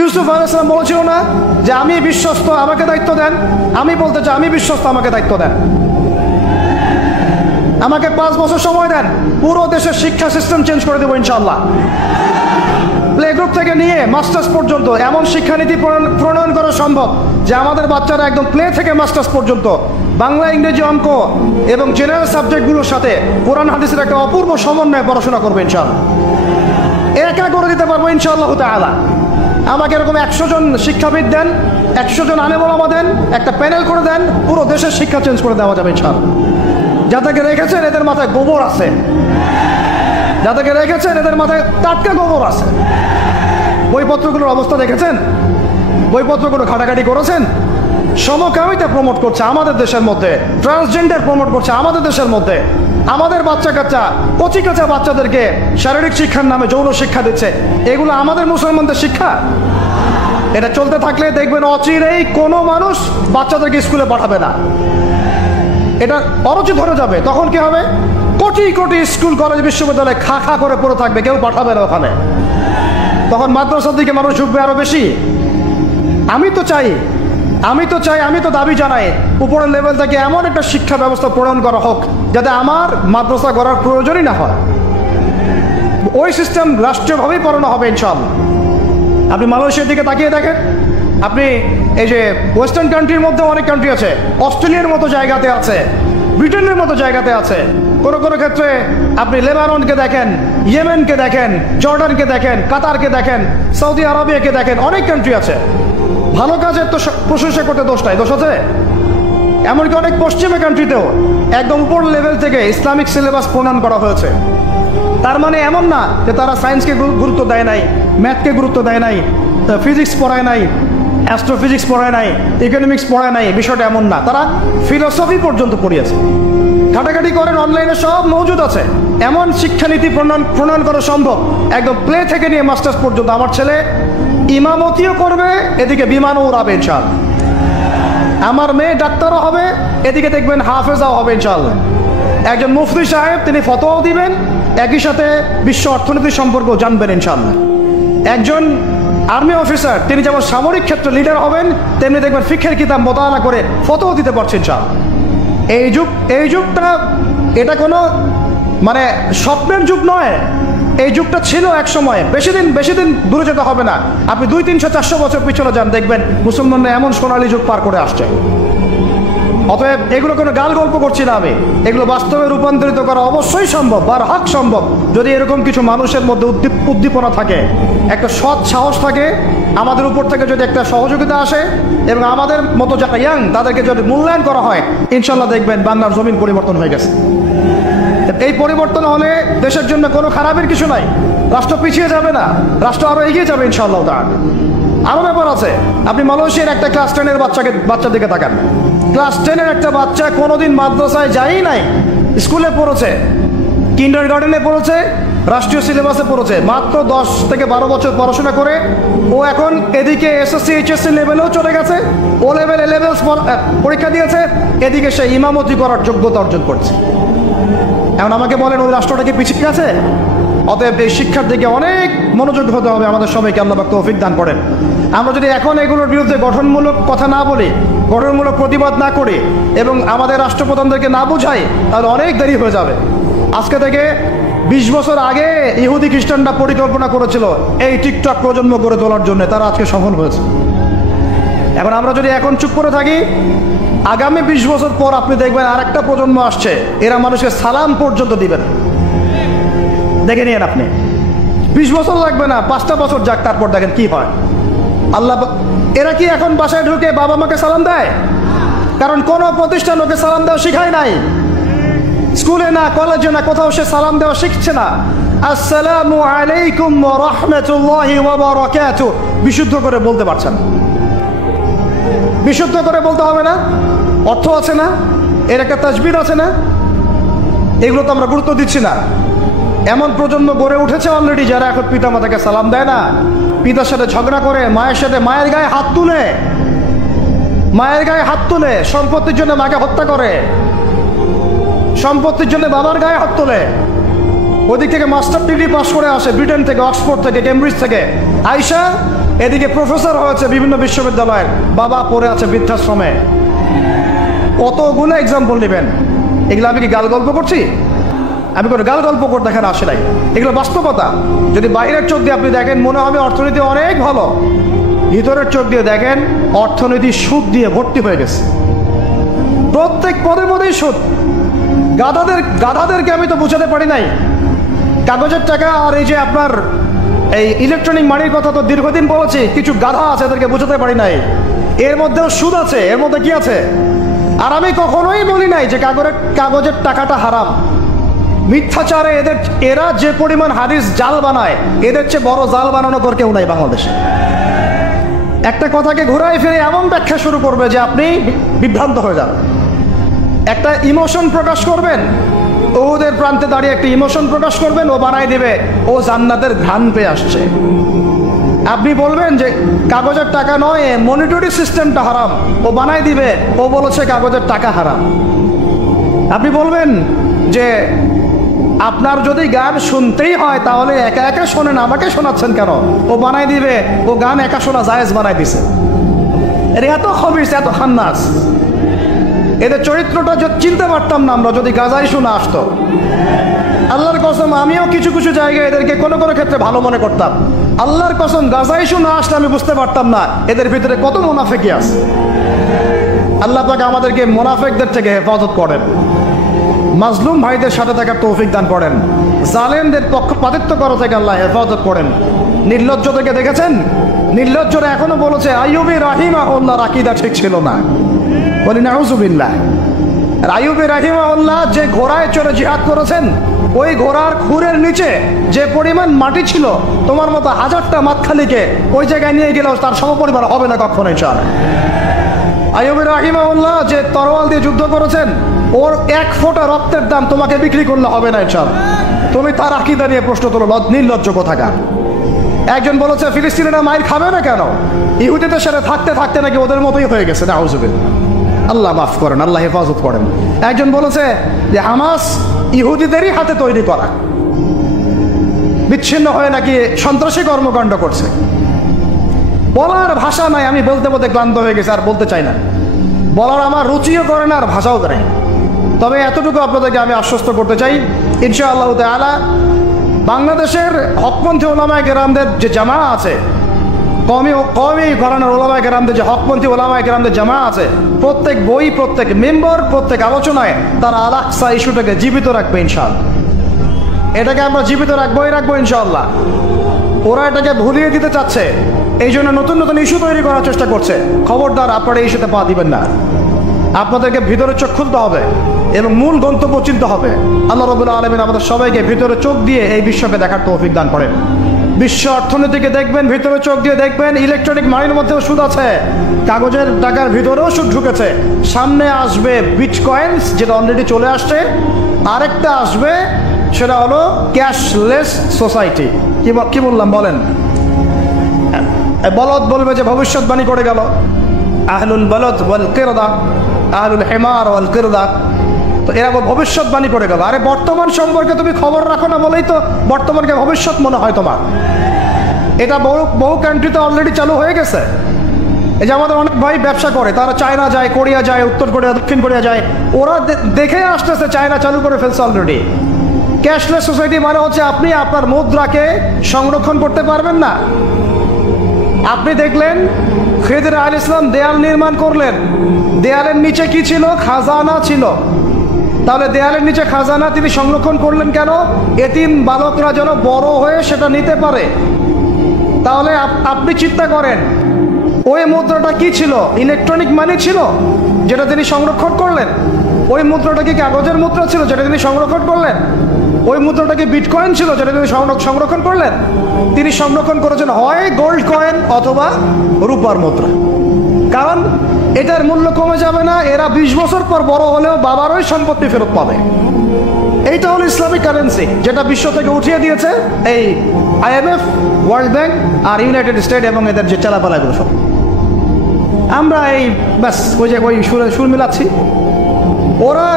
ইউসুফ আলাইহিস সালাম বলেছিল না যে আমি বিশ্বস্ত, আমাকে দায়িত্ব দেন। আমি বলতে চাই আমি বিশ্বস্ত, আমাকে দায়িত্ব দেন। আমাকে 5 বছর সময় দেন, পুরো দেশের শিক্ষা সিস্টেম চেঞ্জ করে দেবো ইনশাআল্লাহ। প্লে গ্রুপ থেকে নিয়ে মাস্টার্স পর্যন্ত এমন শিক্ষানীতি প্রণয়ন করা সম্ভব যে আমাদের বাচ্চারা একদম প্লে থেকে মাস্টার্স পর্যন্ত বাংলা, ইংরেজি, অঙ্ক এবং জেনারেল সাবজেক্টগুলোর সাথে কোরআন হাদিসের একটা অপূর্ব সমন্বয়ে পড়াশোনা করবে ইনশাআল্লাহ। একা করে দিতে পারবো ইনশাআল্লাহ তাআলা। আমাকে এরকম 100 জন শিক্ষাবিদ দেন, 100 জন আলেম ওলামা দেন, একটা প্যানেল করে দেন, পুরো দেশের শিক্ষা চেঞ্জ করে দেওয়া যাবে ইনশাআল্লাহ। যাদেরকে রেখেছেন এদের মাথায় গোবর আছে, যাদেরকে রেখেছেন এদের মাথায় টাটকা গোবর আছে। বইপত্রগুলোর অবস্থা দেখেছেন? বইপত্রগুলো ঘাটাঘাটি করেছেন? সমকামিতা প্রমোট করছে আমাদের দেশের মধ্যে, ট্রান্সজেন্ডার প্রমোট করছে আমাদের দেশের মধ্যে, আমাদের বাচ্চা কাচ্চা কচি কাঁচা বাচ্চাদেরকে শারীরিক শিক্ষার নামে যৌন শিক্ষা দিচ্ছে। এগুলো আমাদের মুসলমানদের শিক্ষা? এটা চলতে থাকলে দেখবেন অচিরেই কোনো মানুষ বাচ্চাদেরকে স্কুলে পাঠাবে না, এটা অরুচি ধরে যাবে। তখন কি হবে? কোটি কোটি স্কুল, কলেজ, বিশ্ববিদ্যালয় খা খা করে পড়ে থাকবে, কেউ পাঠাবে না ওখানে। তখন মাদ্রাসার দিকে মানুষ ঝুঁকবে আরো বেশি। আমি তো চাই, আমি তো দাবি জানাই উপরের লেভেল থেকে এমন একটা শিক্ষা ব্যবস্থা প্রণয়ন করা হোক যাতে আমার মাদ্রাসা করার প্রয়োজনই না হয়। ওই সিস্টেম রাষ্ট্রীয়ভাবেই পড়ানো হবে ইনশাআল্লাহ। আপনি মালয়েশিয়ার দিকে তাকিয়ে দেখেন, আপনি এই যে ওয়েস্টার্ন কান্ট্রির মধ্যে অনেক কান্ট্রি আছে, অস্ট্রেলিয়ার মতো জায়গাতে আছে, ব্রিটেনের মতো জায়গাতে আছে, কোনো কোনো ক্ষেত্রে আপনি লেবাননকে দেখেন, ইয়েমেনকে দেখেন, জর্ডানকে দেখেন, কাতারকে দেখেন, সৌদি আরবিয়াকে দেখেন, অনেক কান্ট্রি আছে। ভালো কাজের তো প্রশংসা করতে দোষ নাই, দোষ আছে? এমনকি অনেক পশ্চিমা কান্ট্রিতেও একদম উপর লেভেল থেকে ইসলামিক সিলেবাস প্রণয়ন করা হয়েছে। তার মানে এমন না যে তারা সায়েন্সকে গুরুত্ব দেয় নাই, ম্যাথকে গুরুত্ব দেয় নাই, ফিজিক্স পড়ায় নাই, অ্যাস্ট্রোফিজিক্স পড়ায় নাই, ইকোনমিক্স পড়ায় নাই, বিষয়টা এমন না। তারা ফিলোসফি পর্যন্ত পড়িয়েছে। ঘাটাঘাটি করেন, অনলাইনে সব মজুদ আছে। এমন শিক্ষানীতি প্রণয়ন করা সম্ভব একদম প্লে থেকে নিয়ে মাস্টার্স পর্যন্ত। আমার ছেলে ইমামতিও করবে, এদিকে বিমানও উড়াবে ইনশাআল্লাহ। আমার মেয়ে ডাক্তারও হবে, এদিকে দেখবেন হাফেজাও হবে ইনশাআল্লাহ। একজন মুফতি সাহেব, তিনি ফতোয়াও দিবেন, একই সাথে বিশ্ব অর্থনীতি সম্পর্ক জানবেন ইনশাআল্লাহ। একজন আর্মি অফিসার, তিনি যেমন সামরিক ক্ষেত্রে লিডার হবেন, তেমনি দেখবেন ফিকহের কিতাব মোতালা করে ফতোয়া দিতে পারছেন ইনশাআল্লাহ। এই যুগটা এটা কোনো মানে স্বপ্নের যুগ নয়, এই যুগটা ছিল এক সময়। বেশি দিন দূরে যেতে হবে না, আপনি 200, 300, 400 বছর পিছনে যান, দেখবেন মুসলমানরা এমন সোনালী যুগ পার করে আসছে। অতএব এগুলো কোনো গাল গল্প করছি না আমি, এগুলো বাস্তবে রূপান্তরিত করা অবশ্যই সম্ভব, বারহাক সম্ভব, যদি এরকম কিছু মানুষের মধ্যে উদ্দীপনা থাকে, একটা সৎ সাহস থাকে, আমাদের উপর থেকে যদি একটা সহযোগিতা আসে এবং আমাদের মতো যারা ইয়াং তাদেরকে যদি মূল্যায়ন করা হয়, ইনশাল্লাহ দেখবেন বাংলার জমিন পরিবর্তন হয়ে গেছে। এই পরিবর্তন হলে দেশের জন্য কোনো খারাপের কিছু নাই, রাষ্ট্র পিছিয়ে যাবে না, রাষ্ট্র আরো এগিয়ে যাবে ইনশাআল্লাহ তাআলা। আরো ব্যাপার আছে, আপনি মালয়েশিয়ার একটা ক্লাস 10-এর বাচ্চার দিকে তাকান। ক্লাস 10-এর একটা বাচ্চা কোনোদিন মাদ্রাসায় যায়ই নাই, স্কুলে পড়েছে, কিন্ডার গার্ডেনে পড়েছে, রাষ্ট্রীয় সিলেবাসে পড়েছে, মাত্র 10 থেকে 12 বছর পড়াশোনা করে ও এখন এদিকে এসএসসি এইচএসসি লেভেলেও চলে গেছে, ও লেভেল এ লেভেল পরীক্ষা দিয়েছে, এদিকে সে ইমামতি করার যোগ্যতা অর্জন করছে। এখন আমাকে বলেন ওই রাষ্ট্রটা কি পিছিয়ে গেছে? অতএব এই শিক্ষার দিকে অনেক মনোযোগ হতে হবে আমাদের সবাইকে, আল্লাহ পাক তৌফিক দান করেন। আমরা যদি এখন এগুলোর বিরুদ্ধে গঠনমূলক কথা না বলি, গঠনমূলক প্রতিবাদ না করি এবং আমাদের রাষ্ট্রপ্রধানদেরকে না বুঝাই, তাহলে অনেক দেরি হয়ে যাবে। আজকে থেকে 20 বছর আগে ইহুদি খ্রিস্টানরা পরিকল্পনা করেছিল এই টিকটক প্রজন্ম গড়ে তোলার জন্য, তারা আজকে সফল হয়েছে। এখন আমরা যদি এখন চুপ করে থাকি, আগামী 20 বছর পর আপনি দেখবেন আরেকটা প্রজন্ম আসছে, এরা মানুষকে সালাম পর্যন্ত দিবেন। দেখে নিন আপনি, 20 বছর লাগবে না, 5টা বছর যাক, তারপর দেখেন কি হয়। আল্লাহ, এরা কি এখন বাসায় ঢুকে বাবা মাকে সালাম দেয়? কারণ কোনো প্রতিষ্ঠান ওকে সালাম দেওয়া শিখায় নাই, স্কুলে না, কলেজে না, কোথাও সে সালাম দেওয়া শিখছে না। আসসালামু আলাইকুম ওয়া রাহমাতুল্লাহি ওয়া বারাকাতুহু বিশুদ্ধ করে বলতে পারছেন? বিশুদ্ধ করে বলতে হবে না? অর্থ আছে না? এর একটা তাজবির আছে না? এগুলো তো আমরা গুরুত্ব দিচ্ছি না। এমন প্রজন্ম গড়ে উঠেছে অলরেডি যারা এখন পিতা মাতাকে সালাম দেয় না, পিতার সাথে ঝগড়া করে, মায়ের সাথে মায়ের গায়ে হাত তুলে, সম্পত্তির জন্য মাকে হত্যা করে, সম্পত্তির জন্য বাবার গায়ে হাত তোলে। ওদিক থেকে মাস্টার ডিগ্রি পাস করে আসে ব্রিটেন থেকে, অক্সফোর্ড থেকে, কেমব্রিজ থেকে, আইসা এদিকে প্রফেসর হয়েছে বিভিন্ন বিশ্ববিদ্যালয়ের, বাবা পড়ে আছে বৃদ্ধাশ্রমে। কতগুলো এক্সাম্পল নেবেন? এগুলো আমি কি গাল গল্প করছি? আমি কোনো গাল গল্প করতে এখানে আসি নাই, এগুলো বাস্তবতা। যদি বাইরের চোখ দিয়ে আপনি দেখেন মনে হবে অর্থনীতি অনেক ভালো, ভিতরের চোখ দিয়ে দেখেন অর্থনীতি সুদ দিয়ে ভর্তি হয়ে গেছে। প্রত্যেক পদে পদেই সুদ। গাধাদেরকে আমি তো বোঝাতে পারি নাই। কাগজের টাকা আর এই যে আপনার এই ইলেকট্রনিক মানির কথা তো দীর্ঘদিন বলেছি, কিছু গাধা আছে এদেরকে বোঝাতে পারি নাই। এর মধ্যেও সুদ আছে, এর মধ্যে কি আছে? আর আমি কখনোই বলি নাই যে কাগজের টাকাটা হারাম। মিথ্যাচারে এরা যে পরিমাণ হাদিস জাল বানায়, এদের চেয়ে বড় জাল বানানো তোর কেউ নাই বাংলাদেশে। একটা কথাকে ঘুরাই ফিরে এমন ব্যাখ্যা শুরু করবে যে আপনি বিভ্রান্ত হয়ে যান। একটা ইমোশন প্রকাশ করবেন, ওদের প্রান্তে দাঁড়িয়ে একটা ইমোশন প্রকাশ করবেন, ও বানাই দিবে ও জান্নাতের ঘ্রাণ পেয়ে আসছে। আপনি বলবেন যে কাগজের টাকা নয়, মনিটরি সিস্টেমটা হারাম, ও বানাই দিবে ও বলেছে কাগজের টাকা হারাম। আপনি বলবেন যে আপনার যদি গান শুনতেই হয় তাহলে একা একা শোনেন, আমাকে শোনাচ্ছেন কেন? ও বানাই দিবে ও গান একা শোনা জায়েজ বানাই দিছে। এর এত খবিস, এত খান্নাস। এদের চরিত্রটা চিনতে পারতাম না আমরা যদি গাজাই শোনা আসতো। আল্লাহর কসম আমিও কিছু কিছু জায়গায় এদেরকে কোনো কোনো ক্ষেত্রে ভালো মনে করতাম। আল্লাহর কসম গাজাই শোনা আসলে আমি বুঝতে পারতাম না এদের ভিতরে কত মুনাফিকি আছে। আল্লাহ পাক আমাদেরকে মুনাফিকদের থেকে হেফাজত করেন, মাজলুম ভাইদের সাথে থাকার তৌফিক দান করেন, জালেমদের পক্ষপাতিত্ব করা থেকে আল্লাহ হেফাজত করেন। নির্লজ্জ থেকে দেখেছেন, নির্লজ্জরা এখনো বলেছে আইয়ুবী রাহিমাহুল্লাহর আকীদা ঠিক ছিল না। বলি নাউযুবিল্লাহ। আইয়ুবী রাহিমাহুল্লাহ যে ঘোড়ায় চড়ে জিহাদ করেছেন, ওই ঘোড়ার খুরের নিচে যে পরিমাণ মাটি ছিল, তোমার মতো হাজারটা মাতখালিকে ওই জায়গায় নিয়ে গেলেও তার সমপরিমাণ হবে না কখনো ইনশাআল্লাহ। আইয়ুবী রাহিমাহুল্লাহ যে তরোয়াল দিয়ে যুদ্ধ করেছেন, ওর এক ফোঁটা রক্তের দাম তোমাকে বিক্রি করলে হবে না ইনশাআল্লাহ। তুমি তার আকীদা নিয়ে প্রশ্ন তোলো, নির্লজ্জ কোথাকার। একজন বলেছে ফিলিস্তিনিরা মাইর খাবে না কেন? ইহুদিদের সাথে থাকতে থাকতে নাকি ওদের মতোই হয়ে গেছে। নাউযুবিল্লাহ, আল্লাহ মাফ করেন, আল্লাহ হেফাজত করেন। একজন বলেছে যে হামাস ইহুদিদেরই হাতে তৈরি করা, বিচ্ছিন্ন হয়ে নাকি সন্ত্রাসী কর্মকাণ্ড করছে। বলার ভাষা নাই, আমি বলতে বলতে ক্লান্ত হয়ে গেছে, আর বলতে চাই না। বলার আমার রুচিও করে না, আর ভাষাও করে না। তবে এতটুকু আপনাদেরকে আমি আশ্বস্ত করতে চাই, ইনশাআল্লাহ তাআলা বাংলাদেশের হকপন্থী ওলামায়ে কেরামদের যে জামা আছে, কওমি ঘরানার ওলামায়ে কেরামদের যে হকপন্থী ওলামায়ে কেরামদের জামা আছে, প্রত্যেক বই, প্রত্যেক মেম্বার, প্রত্যেক আলোচনায় তারা আল আকসা ইস্যুটাকে জীবিত রাখবে ইনশাআল্লাহ। এটাকে আমরা জীবিত রাখবোই ইনশাআল্লাহ। ওরা এটাকে ভুলিয়ে দিতে চাচ্ছে, এই জন্য নতুন নতুন ইস্যু তৈরি করার চেষ্টা করছে। খবরদার আপনারা এই ইস্যুতে পা দিবেন না। আপনাদেরকে ভিতরে চোখ খুলতে হবে এবং মূল গন্তব্য চিনতে হবে। আল্লাহ রাব্বুল আলামিন আমাদের সবাইকে ভিতরে চোখ দিয়ে এই বিশ্বকে দেখার তৌফিক দান করেন। বিশ্ব অর্থনীতিকে দেখবেন, ভিতরে চোখ দিয়ে দেখবেন। ইলেকট্রনিক মানির মধ্যেও সুদ আছে, কাগজের টাকার ভিতরেও সুদ ঢুকেছে। সামনে আসবে বিটকয়েন্স, যেটা অলরেডি চলে আসছে। আরেকটা আসবে, সেটা হলো ক্যাশলেস সোসাইটি। কি বললাম বলেন? বলদ বলবে যে ভবিষ্যৎবাণী করে গেল, আহলুল বলদ ওয়াল কিরদা, আহলুল হিমার ওয়াল কিরদা। তো এরা ভবিষ্যৎবাণী করে গেল। আরে বর্তমান সম্পর্কে তুমি খবর রাখো না বলেই তো বর্তমানকে ভবিষ্যৎ মনে হয় তোমার। এটা বহু কান্ট্রিতে অলরেডি চালু হয়ে গেছে। এই যে আমাদের অনেক ভাই ব্যবসা করে, তারা চায়না যায়, কোরিয়া যায়, উত্তর কোরিয়া, দক্ষিণ কোরিয়া যায়। ওরা দেখে আসতেছে চায়না চালু করে ফেলছে অলরেডি। ক্যাশলেস সোসাইটি মানে হচ্ছে আপনি আপনার মুদ্রাকে সংরক্ষণ করতে পারবেন না। আপনি দেখলেন খিদির আলাইহিস সালাম দেয়াল নির্মাণ করলেন, দেয়ালের নিচে কি ছিল? খাজানা ছিল। তাহলে দেয়ালের নিচে খাজানা তিনি সংরক্ষণ করলেন কেন? এতিম বালকরা যেন বড় হয়ে সেটা নিতে পারে। তাহলে আপনি চিন্তা করেন, ওই মুদ্রাটা কি ছিল? ইলেকট্রনিক মানি ছিল, যেটা তিনি সংরক্ষণ করলেন। ওই মুদ্রাটা কি কাগজের মুদ্রা ছিল, যেটা তিনি সংরক্ষণ করলেন? ওই মুদ্রাটা কি বিটকয়েন ছিল, যেটা তিনি সংরক্ষণ করলেন? তিনি সংরক্ষণ করেছেন হয় গোল্ড কয়েন অথবা রূপার মুদ্রা। কারণ এটার মূল্য কমে যাবে না। এরা 20 বছর পর বড় হলেও বাবারই সম্পত্তি ফেরত পাবে। এইটা হলো ইসলামিক কারেন্সি, যেটা বিশ্ব থেকে উঠিয়ে দিয়েছে এই IMF, ওয়ার্ল্ড ব্যাংক আর ইউনাইটেড স্টেট এবং এদের যে চালাপালাগুলো সব। আমরা এই ব্যাস ওই সুর মিলাচ্ছি। ওরা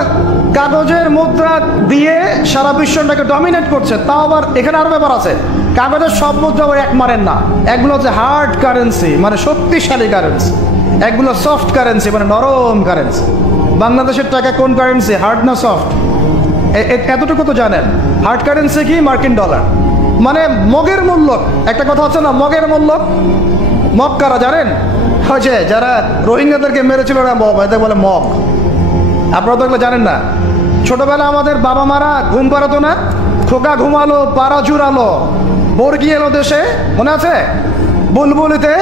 কাগজের মুদ্রা দিয়ে সারা বিশ্বটাকে ডমিনেট করছে। তাও আবার এখানে আরো ব্যাপার আছে, কাগজের সব মুদ্রা ওর এক মারেন না। এগুলো হচ্ছে হার্ড কারেন্সি, মানে শক্তিশালী কারেন্সি। এগুলো সফট কারেন্সি, মানে নরম কারেন্সি। বাংলাদেশের টাকা কোন কারেন্সি, হার্ড না সফট? এতটুকু তো জানেন। হার্ড কারেন্সি কি? মার্কিন ডলার, মানে মগের মূল্য। একটা কথা হচ্ছে না, মগের মূল্য। মগ কারা জানেন? হয়েছে যারা রোহিঙ্গাদেরকে মেরেছিল ওরা মগ, এদের বলে মগ। আপনারা তো এগুলো জানেন না। ছোটবেলা আমাদের বাবা মারা ঘুম পাড়াতো না, খোকা ঘুমালো পাড়া জুড়ালো বর্গি এলো দেশে, মনে আছে? বুলবুলিতে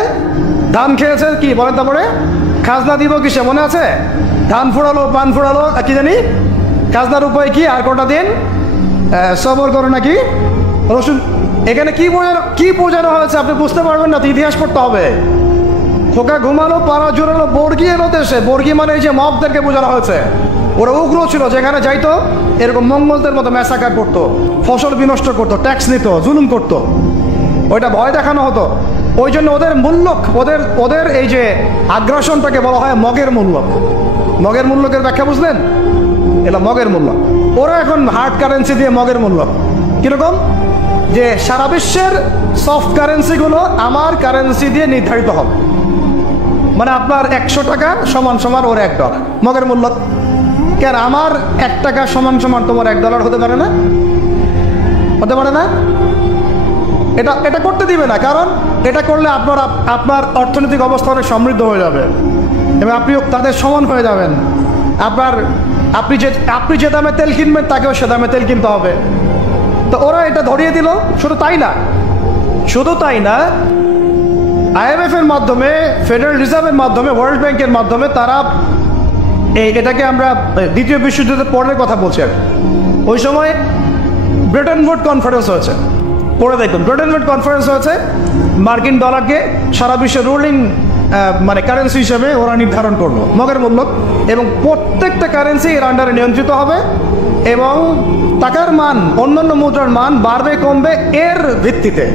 ধান খেয়েছে, কি বলেন তারপরে? খাজনা দিব কিসে, মনে আছে? ধান ফুরালো পান ফুরালো, কি জানি খাজনার উপায় কি, আর কটা দিন সবর করো নাকি রসুন। এখানে কি বোঝানো হয়েছে আপনি বুঝতে পারবেন না, তো ইতিহাস পড়তে হবে। খোকা ঘুমালো পাড়া জুড়ালো বর্গি এলো দেশে। বর্গি মানে এই যে মগদেরকে বোঝানো হয়েছে। ওরা উগ্র ছিল, যেখানে যাইতো এরকম মঙ্গলদের মতো ম্যাসাকার করতো, ফসল বিনষ্ট করতো, ট্যাক্স নিত, জুলুম করতো। ওইটা ভয় দেখানো হতো। ওই জন্য ওদের মূল্য, ওদের এই যে আগ্রাসনটাকে বলা হয় মগের মূল্য। মগের মূল্যকের ব্যাখ্যা বুঝলেন? এটা মগের মূল্য। ওরা এখন হার্ড কারেন্সি দিয়ে মগের মূল্য। কিরকম? যে সারা বিশ্বের সফট কারেন্সিগুলো আমার কারেন্সি দিয়ে নির্ধারিত হবে, মানে আপনার 100 টাকা সমান সমান ওর $1 মগের মূল্য। কেন আমার 1 টাকা সমান সমান তোমার $1 হতে পারে না? হতে পারে না? এটা করতে দিবে না, কারণ এটা করলে আপনার অর্থনৈতিক অবস্থা অনেক সমৃদ্ধ হয়ে যাবে এবং আপনিও তাদের সমান হয়ে যাবেন। আপনি যে দামে তেল কিনবেন তাকেও সে দামে তেল কিনতে হবে। তো ওরা এটা ধরিয়ে দিল। শুধু তাই না, IMF এর মাধ্যমে, ফেডারেল রিজার্ভের মাধ্যমে, ওয়ার্ল্ড ব্যাংকের মাধ্যমে তারা এটাকে, আমরা দ্বিতীয় বিশ্বযুদ্ধের পরের কথা বলছি, ওই সময় ব্রেটন উড কনফারেন্স হয়েছে। পড়ে দেখুন, ব্রেটন উড কনফারেন্স হয়েছে। মার্কিন ডলারকে সারা বিশ্বের রুলিং মানে কারেন্সি হিসেবে ওরা নির্ধারণ করলো, মগের মূল্য, এবং প্রত্যেকটা কারেন্সি এর আন্ডারে নিয়ন্ত্রিত হবে এবং টাকার মান, অন্যান্য মুদ্রার মান বাড়বে কমবে এর ভিত্তিতে,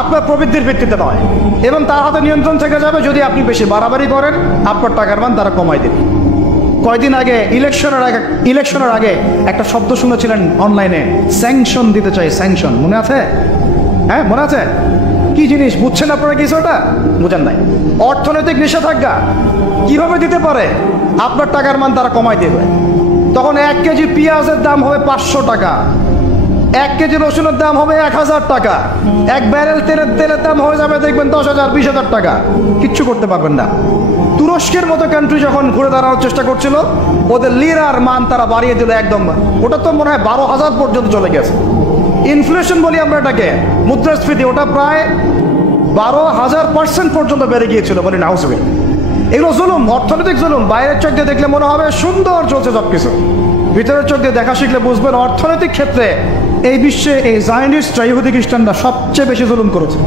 আপনার প্রবৃদ্ধির ভিত্তিতে নয়। এবং তার হাতে নিয়ন্ত্রণ থেকে যাবে। যদি আপনি বেশি বাড়াবাড়ি করেন আপনার টাকার মান তারা কমাই দেবে। কয়দিন আগে ইলেকশনের আগে একটা শব্দ শুনেছিলেন অনলাইনে, স্যাংশন দিতে চাই, স্যাংশন, মনে আছে? হ্যাঁ, মনে আছে? কি জিনিস বুঝছেন আপনারা? কিছু ওটা বুঝেন নাই। অর্থনৈতিক নিষেধাজ্ঞা কিভাবে দিতে পারে? আপনার টাকার মান তারা কমাই দেবে। তখন 1 কেজি পেঁয়াজের দাম হবে 500 টাকা, 1 কেজি রসুনের দাম হবে 1000 টাকা, 1 ব্যারেল তেলের দাম হয়ে যাবে দেখবেন 10,000 20,000 টাকা। কিচ্ছু করতে পারবেন না। তুরস্কের মতো কান্ট্রি যখন ঘুরে দাঁড়ানোর চেষ্টা করছিল, ওদের লিরার মান তারা বাড়িয়ে দিল একদম। ওটা তো মনে হয় 12,000 পর্যন্ত চলে গেছে। ইনফ্লেশন বলি আমরা এটাকে, মুদ্রাস্ফীতি, ওটা প্রায় 12,000% পর্যন্ত বেড়ে গিয়েছিল, বলি নাউজুবিল্লাহ। এগুলো জুলুম, অর্থনৈতিক জুলুম। বাইরের চোখ দিয়ে দেখলে মনে হবে সুন্দর চলছে সব কিছু, ভিতরের চোখ দিয়ে দেখা শিখলে বুঝবেন অর্থনৈতিক ক্ষেত্রে এই বিশ্বে এই জায়নিস্টরা, ইহুদি খ্রিস্টানরা সবচেয়ে বেশি জুলুম করেছে।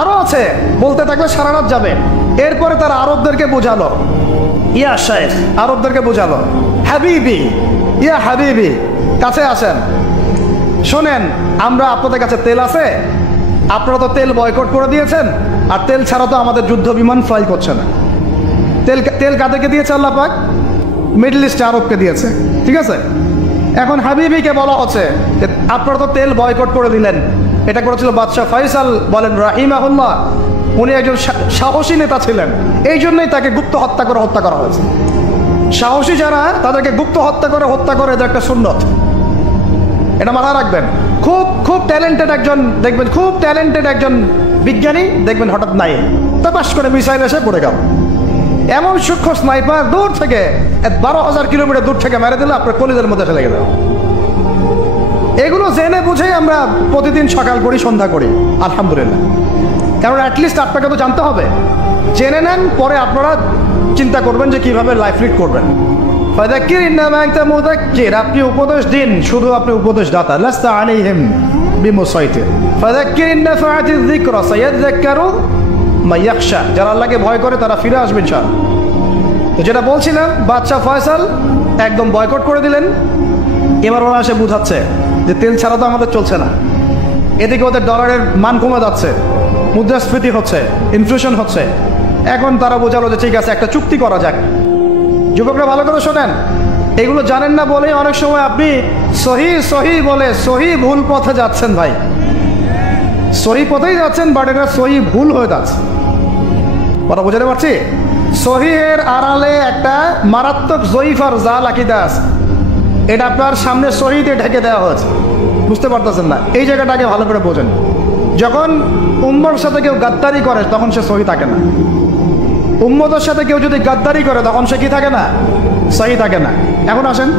আরও আছে, বলতে থাকলে সারা রাত যাবে। এরপরে তারা আরবদেরকে বোঝালো, ইয়া শেখ, আরবদেরকে বোঝালো, হাবিবি, ইয়া হাবিবি, কাছে আসেন, শোনেন, আমরা আপনাদের কাছে তেল আছে, আপনারা তো তেল বয়কট করে দিয়েছেন, আর তেল ছাড়া তো আমাদের যুদ্ধ বিমান ফ্লাই করছে না। তেল কাদেরকে দিয়েছে আল্লাহ পাক? মিডল ইস্টে আরবকে দিয়েছে, ঠিক আছে? এখন হাবিবিকে বলা হচ্ছে যে আপনারা তো তেল বয়কট করে দিলেন। এটা করেছিল বাদশাহ ফয়সাল, বলেন রাহিমাহুল্লাহ। উনি একজন সাহসী নেতা ছিলেন, এই জন্যই তাকে গুপ্ত হত্যা করা হয়েছে। সাহসী যারা, তাদেরকে গুপ্ত হত্যা করে এদের একটা সুন্নত, এটা মাথায় রাখবেন। খুব ট্যালেন্টেড একজন দেখবেন, খুব ট্যালেন্টেড একজন বিজ্ঞানী দেখবেন, হঠাৎ নাই, তাপাস করে মিসাইল এসে পড়ে গেল। এমন সূক্ষ্ম স্নাইপার দূর থেকে 12,000 কিলোমিটার দূর থেকে মেরে দিলে আপনার কলিজের মধ্যে ফেলে গেল। এগুলো জেনে বুঝেই আমরা প্রতিদিন সকাল করি, সন্ধ্যা করি, আলহামদুলিল্লাহ। কারণ অ্যাটলিস্ট আপনাকে তো জানতে হবে। জেনে নেন, পরে আপনারা চিন্তা করবেন যে কিভাবে লাইফ লিড করবেন। ফাযাক্কির ইন্নামা আনতা মুযাক্কির, আপনি উপদেশ দিন, শুধু আপনি উপদেশ দাতা। লাস্তা আলাইহিম বিমুসাইতির। ফাযাক্কির ইন নাফআতিয যিকরা সায়াযাক্কারু মান ইয়াখশা, যারা আল্লাহকে ভয় করে তারা ফিরে আসবে ইনশাআল্লাহ। তো যেটা বলছিলাম, বাদশাহ ফয়সাল একদম বয়কট করে দিলেন। এবার ওরা এসে বুঝাচ্ছে যে তেল ছাড়া তো আমাদের চলছে না। এদিকে ওদের ডলারের মান কমে যাচ্ছে, মুদ্রাস্ফীতি হচ্ছে, ইনফ্লেশন হচ্ছে। এখন তারা বোঝালো যে ঠিক আছে, একটা চুক্তি করা যাক। যুবকরা ভালো করে শোনেন, এগুলো জানেন না বলেই অনেক সময় আপনি সহি বলে সহি ভুল পথে যাচ্ছেন ভাই। সহি পথেই যাচ্ছেন, বাট এটা সহি ভুল হয়ে যাচ্ছে। কথা বোঝাতে পারছি? সহিহের আড়ালে একটা মারাত্মক জয়ীফার জাল আকিদা আছে, এটা আপনার সামনে সহিতে ঢেকে দেওয়া হয়েছে, বুঝতে পারতেছেন না। এই জায়গাটাকে ভালো করে বোঝেন। যখন উম্মর সাথে কেউ গাদ্দারি করে তখন সে সহি থাকে না। উম্মতের সাথে কেউ যদি গাদ্দারি করে তখন সে কি থাকে না? সহি থাকে না। এখন আসেন,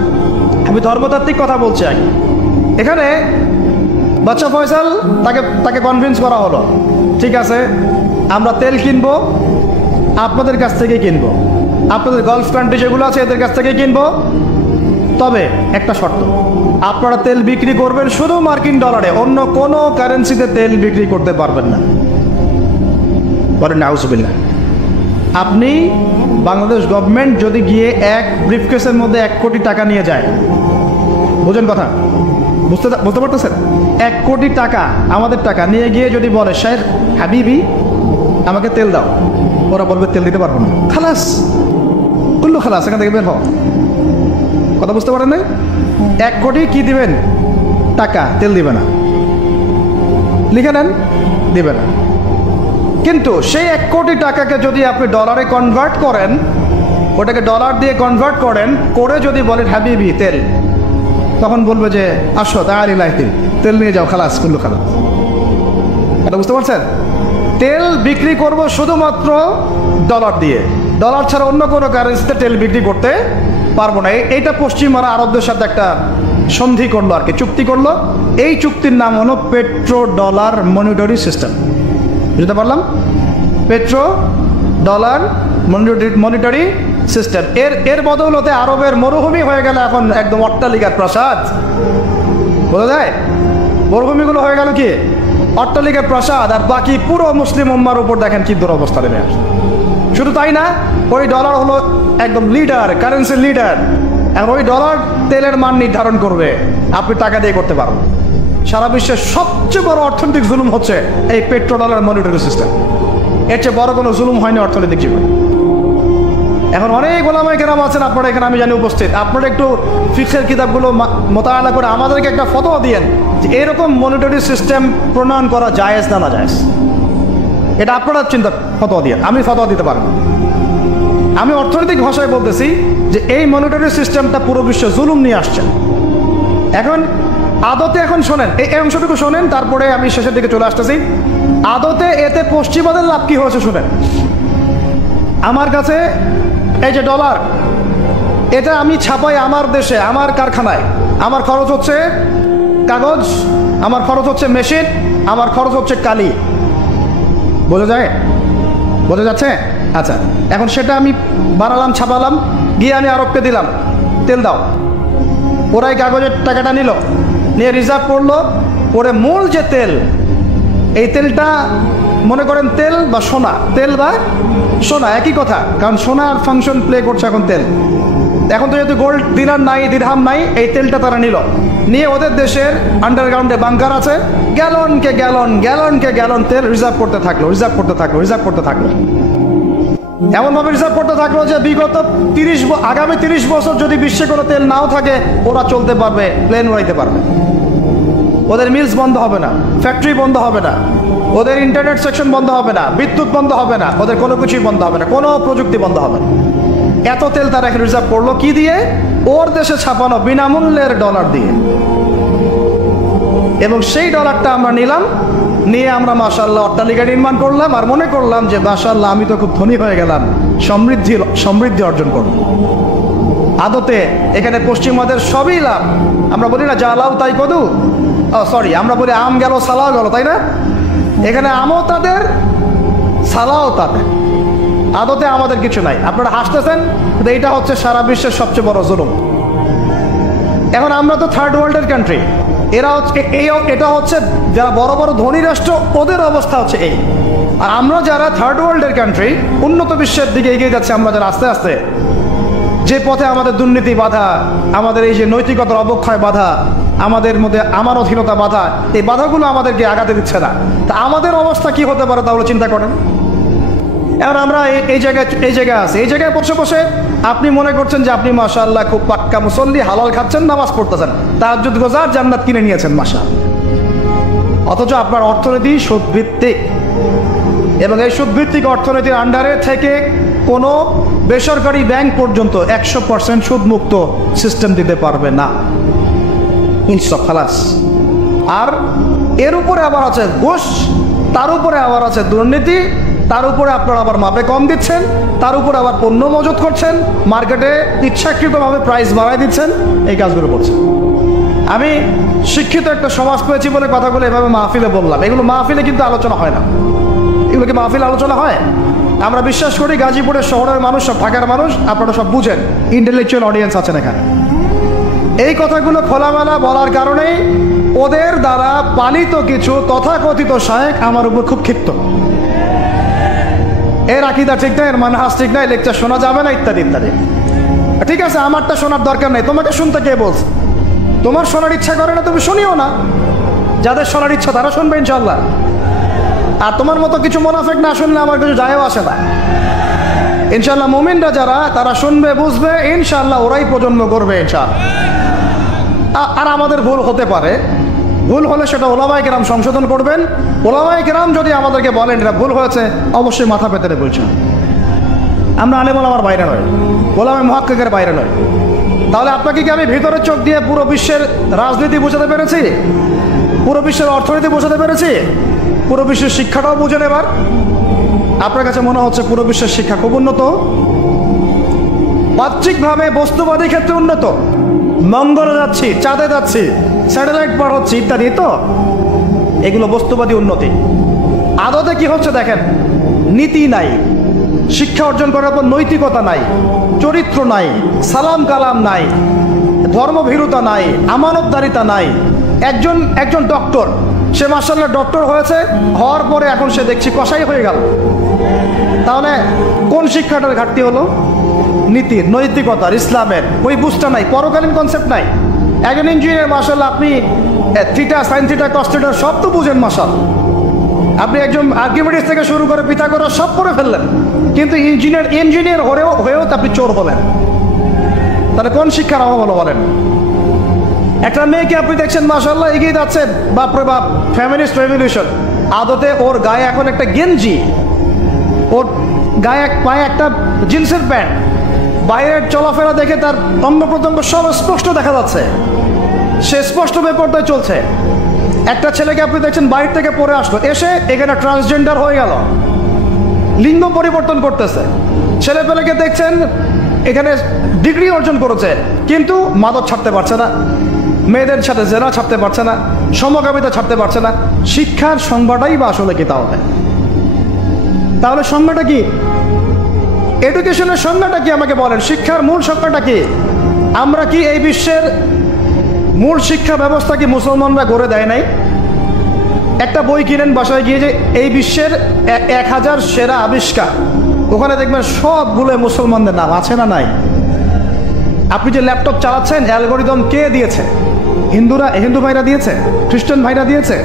আমি ধর্মতাত্ত্বিক কথা বলছি আগে। এখানে বাচ্চা ফয়সাল তাকে কনভিন্স করা হলো, ঠিক আছে আমরা তেল কিনবো, আপনাদের কাছ থেকে কিনবো, আপনাদের গালফ কান্ট্রি যেগুলো আছে এদের কাছ থেকে কিনবো, তবে একটা শর্ত, আপনারা তেল বিক্রি করবেন শুধু মার্কিন ডলারে, অন্য কোনো কারেন্সিতে তেল বিক্রি করতে পারবেন না। বলেন নাউজুবিল্লাহ। আপনি বাংলাদেশ গভর্নমেন্ট যদি গিয়ে এক ব্রিফকেসের মধ্যে 1 কোটি টাকা নিয়ে যায়, বুঝেন কথা, বুঝতে পারতেছেন? 1 কোটি টাকা আমাদের টাকা নিয়ে গিয়ে যদি বলে শেখ হাবিবি আমাকে তেল দাও, ওরা বলবে তেল দিতে পারবো না, খালাস, কুল্লু খালাস, এখান থেকে বের হও। কথা বুঝতে পারেন না? 1 কোটি কি দিবেন? টাকা, তেল দিবে না, লিখে নেন, দিবে না। কিন্তু সেই 1 কোটি টাকাকে যদি আপনি ডলারে কনভার্ট করেন, ওটাকে ডলার দিয়ে কনভার্ট করেন, করে যদি বলেন হাবিবি তেল, তখন বলবে যে আসো তাড়াতাড়ি লাইতে তেল নিয়ে যাও, খালাস, কুল্লু খালাস। এটা বুঝতে পারছেন? তেল বিক্রি করব শুধুমাত্র ডলার দিয়ে, ডলার ছাড়া অন্য কোনো কারেন্সিতে তেল বিক্রি করতে পারবো না। এইটা পশ্চিমারা আরবদের সাথে একটা সন্ধি করলো আর কি, চুক্তি করলো। এই চুক্তির নাম হলো পেট্রো ডলার মনিটরি সিস্টেম। বুঝতে পারলাম? Petro dollar monetary system. এর বদৌলতে আরবের মরুভূমি হয়ে গেল এখন একদম অট্টালিকার প্রাসাদ। বোঝা যায়? মরুভূমিগুলো হয়ে গেল কি অট্টালিকার প্রাসাদ, আর বাকি পুরো মুসলিম উম্মার উপর দেখেন কি দুরবস্থা নেমে আসে। শুধু তাই না, ওই ডলার হলো একদম লিডার, কারেন্সির লিডার। এখন ওই ডলার তেলের মান নির্ধারণ করবে, আপনি টাকা দিয়ে করতে পারবেন। সারা বিশ্বের সবচেয়ে বড় অর্থনৈতিক জুলুম হচ্ছে এই পেট্রো ডলার মনিটরি সিস্টেম। এর চেয়ে বড় কোনো জুলুম হয়নি অর্থনৈতিক জীবনে। এখন অনেক ওলামায়ে কেরাম আছেন আপনারা এখানে, আমি জানি উপস্থিত, আপনারা একটু ফিকহের কিতাবগুলো মোতালা করে আমাদেরকে একটা ফতোয়া দিয়েন যে এরকম মনিটরি সিস্টেম প্রণয়ন করা জায়েজ না জায়েজ। এটা আপনারা চিন্তা ফতোয়া দিয়েন, আমি ফতোয়া দিতে পারবো। আমি অর্থনৈতিক ভাষায় বলতেছি যে এই মনিটরি সিস্টেমটা পুরো বিশ্বে জুলুম নিয়ে আসছে। এখন আদতে, এখন শোনেন এই অংশটুকু শোনেন, তারপরে আমি শেষের দিকে চলে আসতেছি। আদতে এতে পশ্চিমাদের লাভ কি হয়েছে শুনেন। আমার কাছে এই যে ডলার, এটা আমি ছাপাই আমার দেশে, আমার কারখানায়। আমার খরচ হচ্ছে কাগজ, আমার খরচ হচ্ছে মেশিন, আমার খরচ হচ্ছে কালি। বোঝা যায়? বোঝা যাচ্ছে? আচ্ছা, এখন সেটা আমি বানালাম, ছাপালাম, গিয়ে আমি আরবকে দিলাম তেল দাও, ওরাই কাগজের টাকাটা নিল, নিয়ে রিজার্ভ করলো, ওরে মূল যে তেল, এই তেলটা মনে করেন তেল বা সোনা, তেল বা সোনা একই কথা, কারণ সোনার ফাংশন প্লে করছে এখন তেল। এখন তো যেহেতু গোল্ড দিনার নাই, দিরহাম নাই, এই তেলটা তারা নিয়ে ওদের দেশের আন্ডারগ্রাউন্ডে বাংকার আছে, গ্যালনকে গ্যালন তেল রিজার্ভ করতে থাকলো। এমনভাবে রিজার্ভ করতে থাকলো যে বিগত আগামী 30 বছর যদি বিশ্বে কোনো তেল নাও থাকে, ওরা চলতে পারবে, প্লেন উড়াইতে পারবে। ওদের মিলস বন্ধ হবে না, ফ্যাক্টরি বন্ধ হবে না, ওদের ইন্টারনেট সেকশন বন্ধ হবে না, বিদ্যুৎ বন্ধ হবে না, ওদের কোনো কিছুই বন্ধ হবে না, কোনো প্রযুক্তি বন্ধ হবে না। এত তেল তারা এখন রিজার্ভ করলো কি দিয়ে? ওর দেশে ছাপানো বিনামূল্যের ডলার দিয়ে। এবং সেই ডলারটা আমরা নিলাম, নিয়ে আমরা মাশাআল্লাহ অট্টালিকা নির্মাণ করলাম, আর মনে করলাম যে মাশাআল্লাহ আমি তো খুব ধনী হয়ে গেলাম, সমৃদ্ধি অর্জন করব। আদতে এখানে পশ্চিমাদের সবই লাভ। আমরা বলি না জালাও তাই কদু, সরি, আমরা বলি আম গেল সালাও গেল, তাই না? এখানে আমও তাদের, সালাও তাদের। আদতে আমাদের কিছু নাই। আপনারা হাসতেছেন, কিন্তু এইটা হচ্ছে সারা বিশ্বের সবচেয়ে বড় জুলুম। এখন আমরা তো থার্ড ওয়ার্ল্ডের কান্ট্রি, এটা হচ্ছে যারা বড় বড় ধনী রাষ্ট্র, ওদের অবস্থা হচ্ছে এই। আর আমরা যারা থার্ড ওয়ার্ল্ডের কান্ট্রি, উন্নত বিশ্বের দিকে এগিয়ে যাচ্ছে, আমরা যারা আস্তে আস্তে, যে পথে আমাদের দুর্নীতি বাধা, আমাদের এই যে নৈতিকতার অবক্ষয় বাধা, আমাদের মধ্যে আমানতহীনতা বাধা, এই বাধাগুলো আমাদেরকে আগাতে দিচ্ছে না। তা আমাদের অবস্থা কি হতে পারে তাহলে চিন্তা করেন। এখন আমরা এই জায়গায় আছি, এই জায়গায় বসে আপনি মনে করছেন যে আপনি মাশাআল্লাহ খুব পাক্কা মুসল্লি, হালাল খাচ্ছেন, নামাজ পড়তেছেন, তাহাজ্জুদ গোজার, জান্নাত কিনে নিয়েছেন, মাশাআল্লাহ। অথচ আপনার অর্থনীতি সুদভিত্তিক, এবং এই সুদভিত্তিক অর্থনীতির আন্ডারে থেকে কোনো বেসরকারি ব্যাংক পর্যন্ত 100% সুদমুক্ত সিস্টেম দিতে পারবে না, ইনশা খালাস। আর এর উপরে আবার আছে ঘুষ, তার উপরে আবার আছে দুর্নীতি, তার উপরে আপনারা আবার মাপে কম দিচ্ছেন, তার উপরে আবার পণ্য মজুত করছেন, মার্কেটে ইচ্ছাকৃতভাবে প্রাইস বাড়ায় দিচ্ছেন, এই কাজগুলো করছেন। আমি শিক্ষিত একটা সমাজ পেয়েছি বলে কথাগুলো এভাবে মাহফিলে বললাম। এগুলো মাহফিলে কিন্তু আলোচনা হয় না। এগুলো কি মাহফিলে আলোচনা হয়? আমরা বিশ্বাস করি গাজীপুরের শহরের মানুষ, সব ঢাকার মানুষ, আপনারা সব বুঝেন, ইন্টেলেকচুয়াল অডিয়েন্স আছেন এখানে। এই কথাগুলো খোলামেলা বলার কারণেই ওদের দ্বারা পালিত কিছু তথাকথিত শায়েখ আমার উপর খুব ক্ষিপ্ত। এর আকীদা ঠিক নাই, এর মানহাজ ঠিক নাই, লেকচার শোনা যাবে না, ইত্যাদি ইত্যাদি। ঠিক আছে, আমারটা শোনার দরকার নেই, তোমাকে শুনতে কে বলছে? তোমার শোনার ইচ্ছা করে না, তুমি শুনিও না। যাদের শোনার ইচ্ছা তারা শুনবে ইনশাল্লাহ। আর তোমার মতো কিছু মুনাফিক না শুনলে আমার কিছু যায়ও আসে না। ইনশাল্লাহ মুমিনরা যারা, তারা শুনবে, বুঝবে, ইনশাল্লাহ ওরাই প্রজন্ম করবে ইনশাল্লাহ। আর আমাদের ভুল হতে পারে, ভুল হলে সেটা ওলামায়ে কেরাম সংশোধন করবেন। ওলামায়ে কেরাম যদি আমাদেরকে বলেন এটা ভুল হয়েছে, অবশ্যই মাথা পেতে বলছেন। আমরা আলেম ওলামার বাইরে নয়, ওলামায়ে মুহাক্কিকের বাইরে নয়। তাহলে আপনাকে কি আমি ভিতরের চোখ দিয়ে পুরো বিশ্বের রাজনীতি বোঝাতে পেরেছি? পুরো বিশ্বের অর্থনীতি বোঝাতে পেরেছি? পুরো বিশ্বের শিক্ষাটাও বুঝেন এবার? আপনার কাছে মনে হচ্ছে পুরো বিশ্বের শিক্ষা খুব উন্নত? বাহ্যিকভাবে বস্তুবাদী ক্ষেত্রে উন্নত, মঙ্গলে যাচ্ছি, চাঁদে যাচ্ছি, স্যাটেলাইট পার হচ্ছে ইত্যাদি, তো এগুলো বস্তুবাদী উন্নতি। আদতে কি হচ্ছে দেখেন, নীতি নাই, শিক্ষা অর্জন করার পর নৈতিকতা নাই, চরিত্র নাই, সালাম কালাম নাই, ধর্মভীরুতা নাই, আমানতদারিতা নাই। একজন ডক্টর, সে মাশাআল্লাহ ডক্টর হয়েছে, হওয়ার পরে এখন সে দেখছি কসাই হয়ে গেল। তাহলে কোন শিক্ষাটার ঘাটতি হলো? নীতির, নৈতিকতার, ইসলামের ওই বুঝটা নাই, পরকালীন কনসেপ্ট নাই। একজন ইঞ্জিনিয়ার মাশাআল্লাহ, আপনি theta, sine theta, cos theta সব তো বুঝেন মাশাআল্লাহ। আপনি একজন আর্কিমিডিস থেকে শুরু করে পিথাগোরাস সব করে ফেললেন, কিন্তু ইঞ্জিনিয়ার হয়েও আপনি চোর হলেন। তাহলে কোন শিক্ষার অভাব হলো বলেন? একটা মেয়েকে আপনি দেখছেন মাশাআল্লাহ এগিয়ে যাচ্ছেন, বাপরে বাপ, ফেমিনিস্ট রেভলিউশন। আদতে ওর গায়ে এখন একটা গেঞ্জি, ওর গায়ে পায়ে একটা জিন্সের প্যান্ট, বাইরের চলাফেরা দেখে তার অঙ্গ প্রত্যঙ্গ সব স্পষ্ট দেখা যাচ্ছে, সে স্পষ্ট বেপরদায় চলছে। একটা ছেলেকে আপনি দেখছেন বাইরে থেকে পড়ে আসলো, এসে এখানে ট্রান্সজেন্ডার হয়ে গেল, লিঙ্গ পরিবর্তন করতেছে। ছেলেপেলেকে দেখছেন এখানে ডিগ্রি অর্জন করেছে, কিন্তু মাদক ছাড়তে পারছে না, মেয়েদের সাথে জেনা ছাড়তে পারছে না, সমকামিতা ছাড়তে পারছে না। শিক্ষার সংজ্ঞাটাই বা আসলে কি তাহলে সংজ্ঞাটা কি? এডুকেশনের সংজ্ঞাটা কি আমাকে বলেন? শিক্ষার মূল সংজ্ঞাটা কি? আমরা কি এই বিশ্বের মূল শিক্ষা ব্যবস্থা কি মুসলমানরা গড়ে দেয় নাই? একটা বই কিনেন বাসায় গিয়ে, যে এই বিশ্বের 1000 সেরা আবিষ্কার, ওখানে দেখবেন সবগুলো মুসলমানদের নাম আছে না নাই? আপনি যে ল্যাপটপ চালাচ্ছেন, অ্যালগোরিদম কে দিয়েছে? হিন্দু ভাইরা দিয়েছে, খ্রিস্টান ভাইরা দিয়েছে।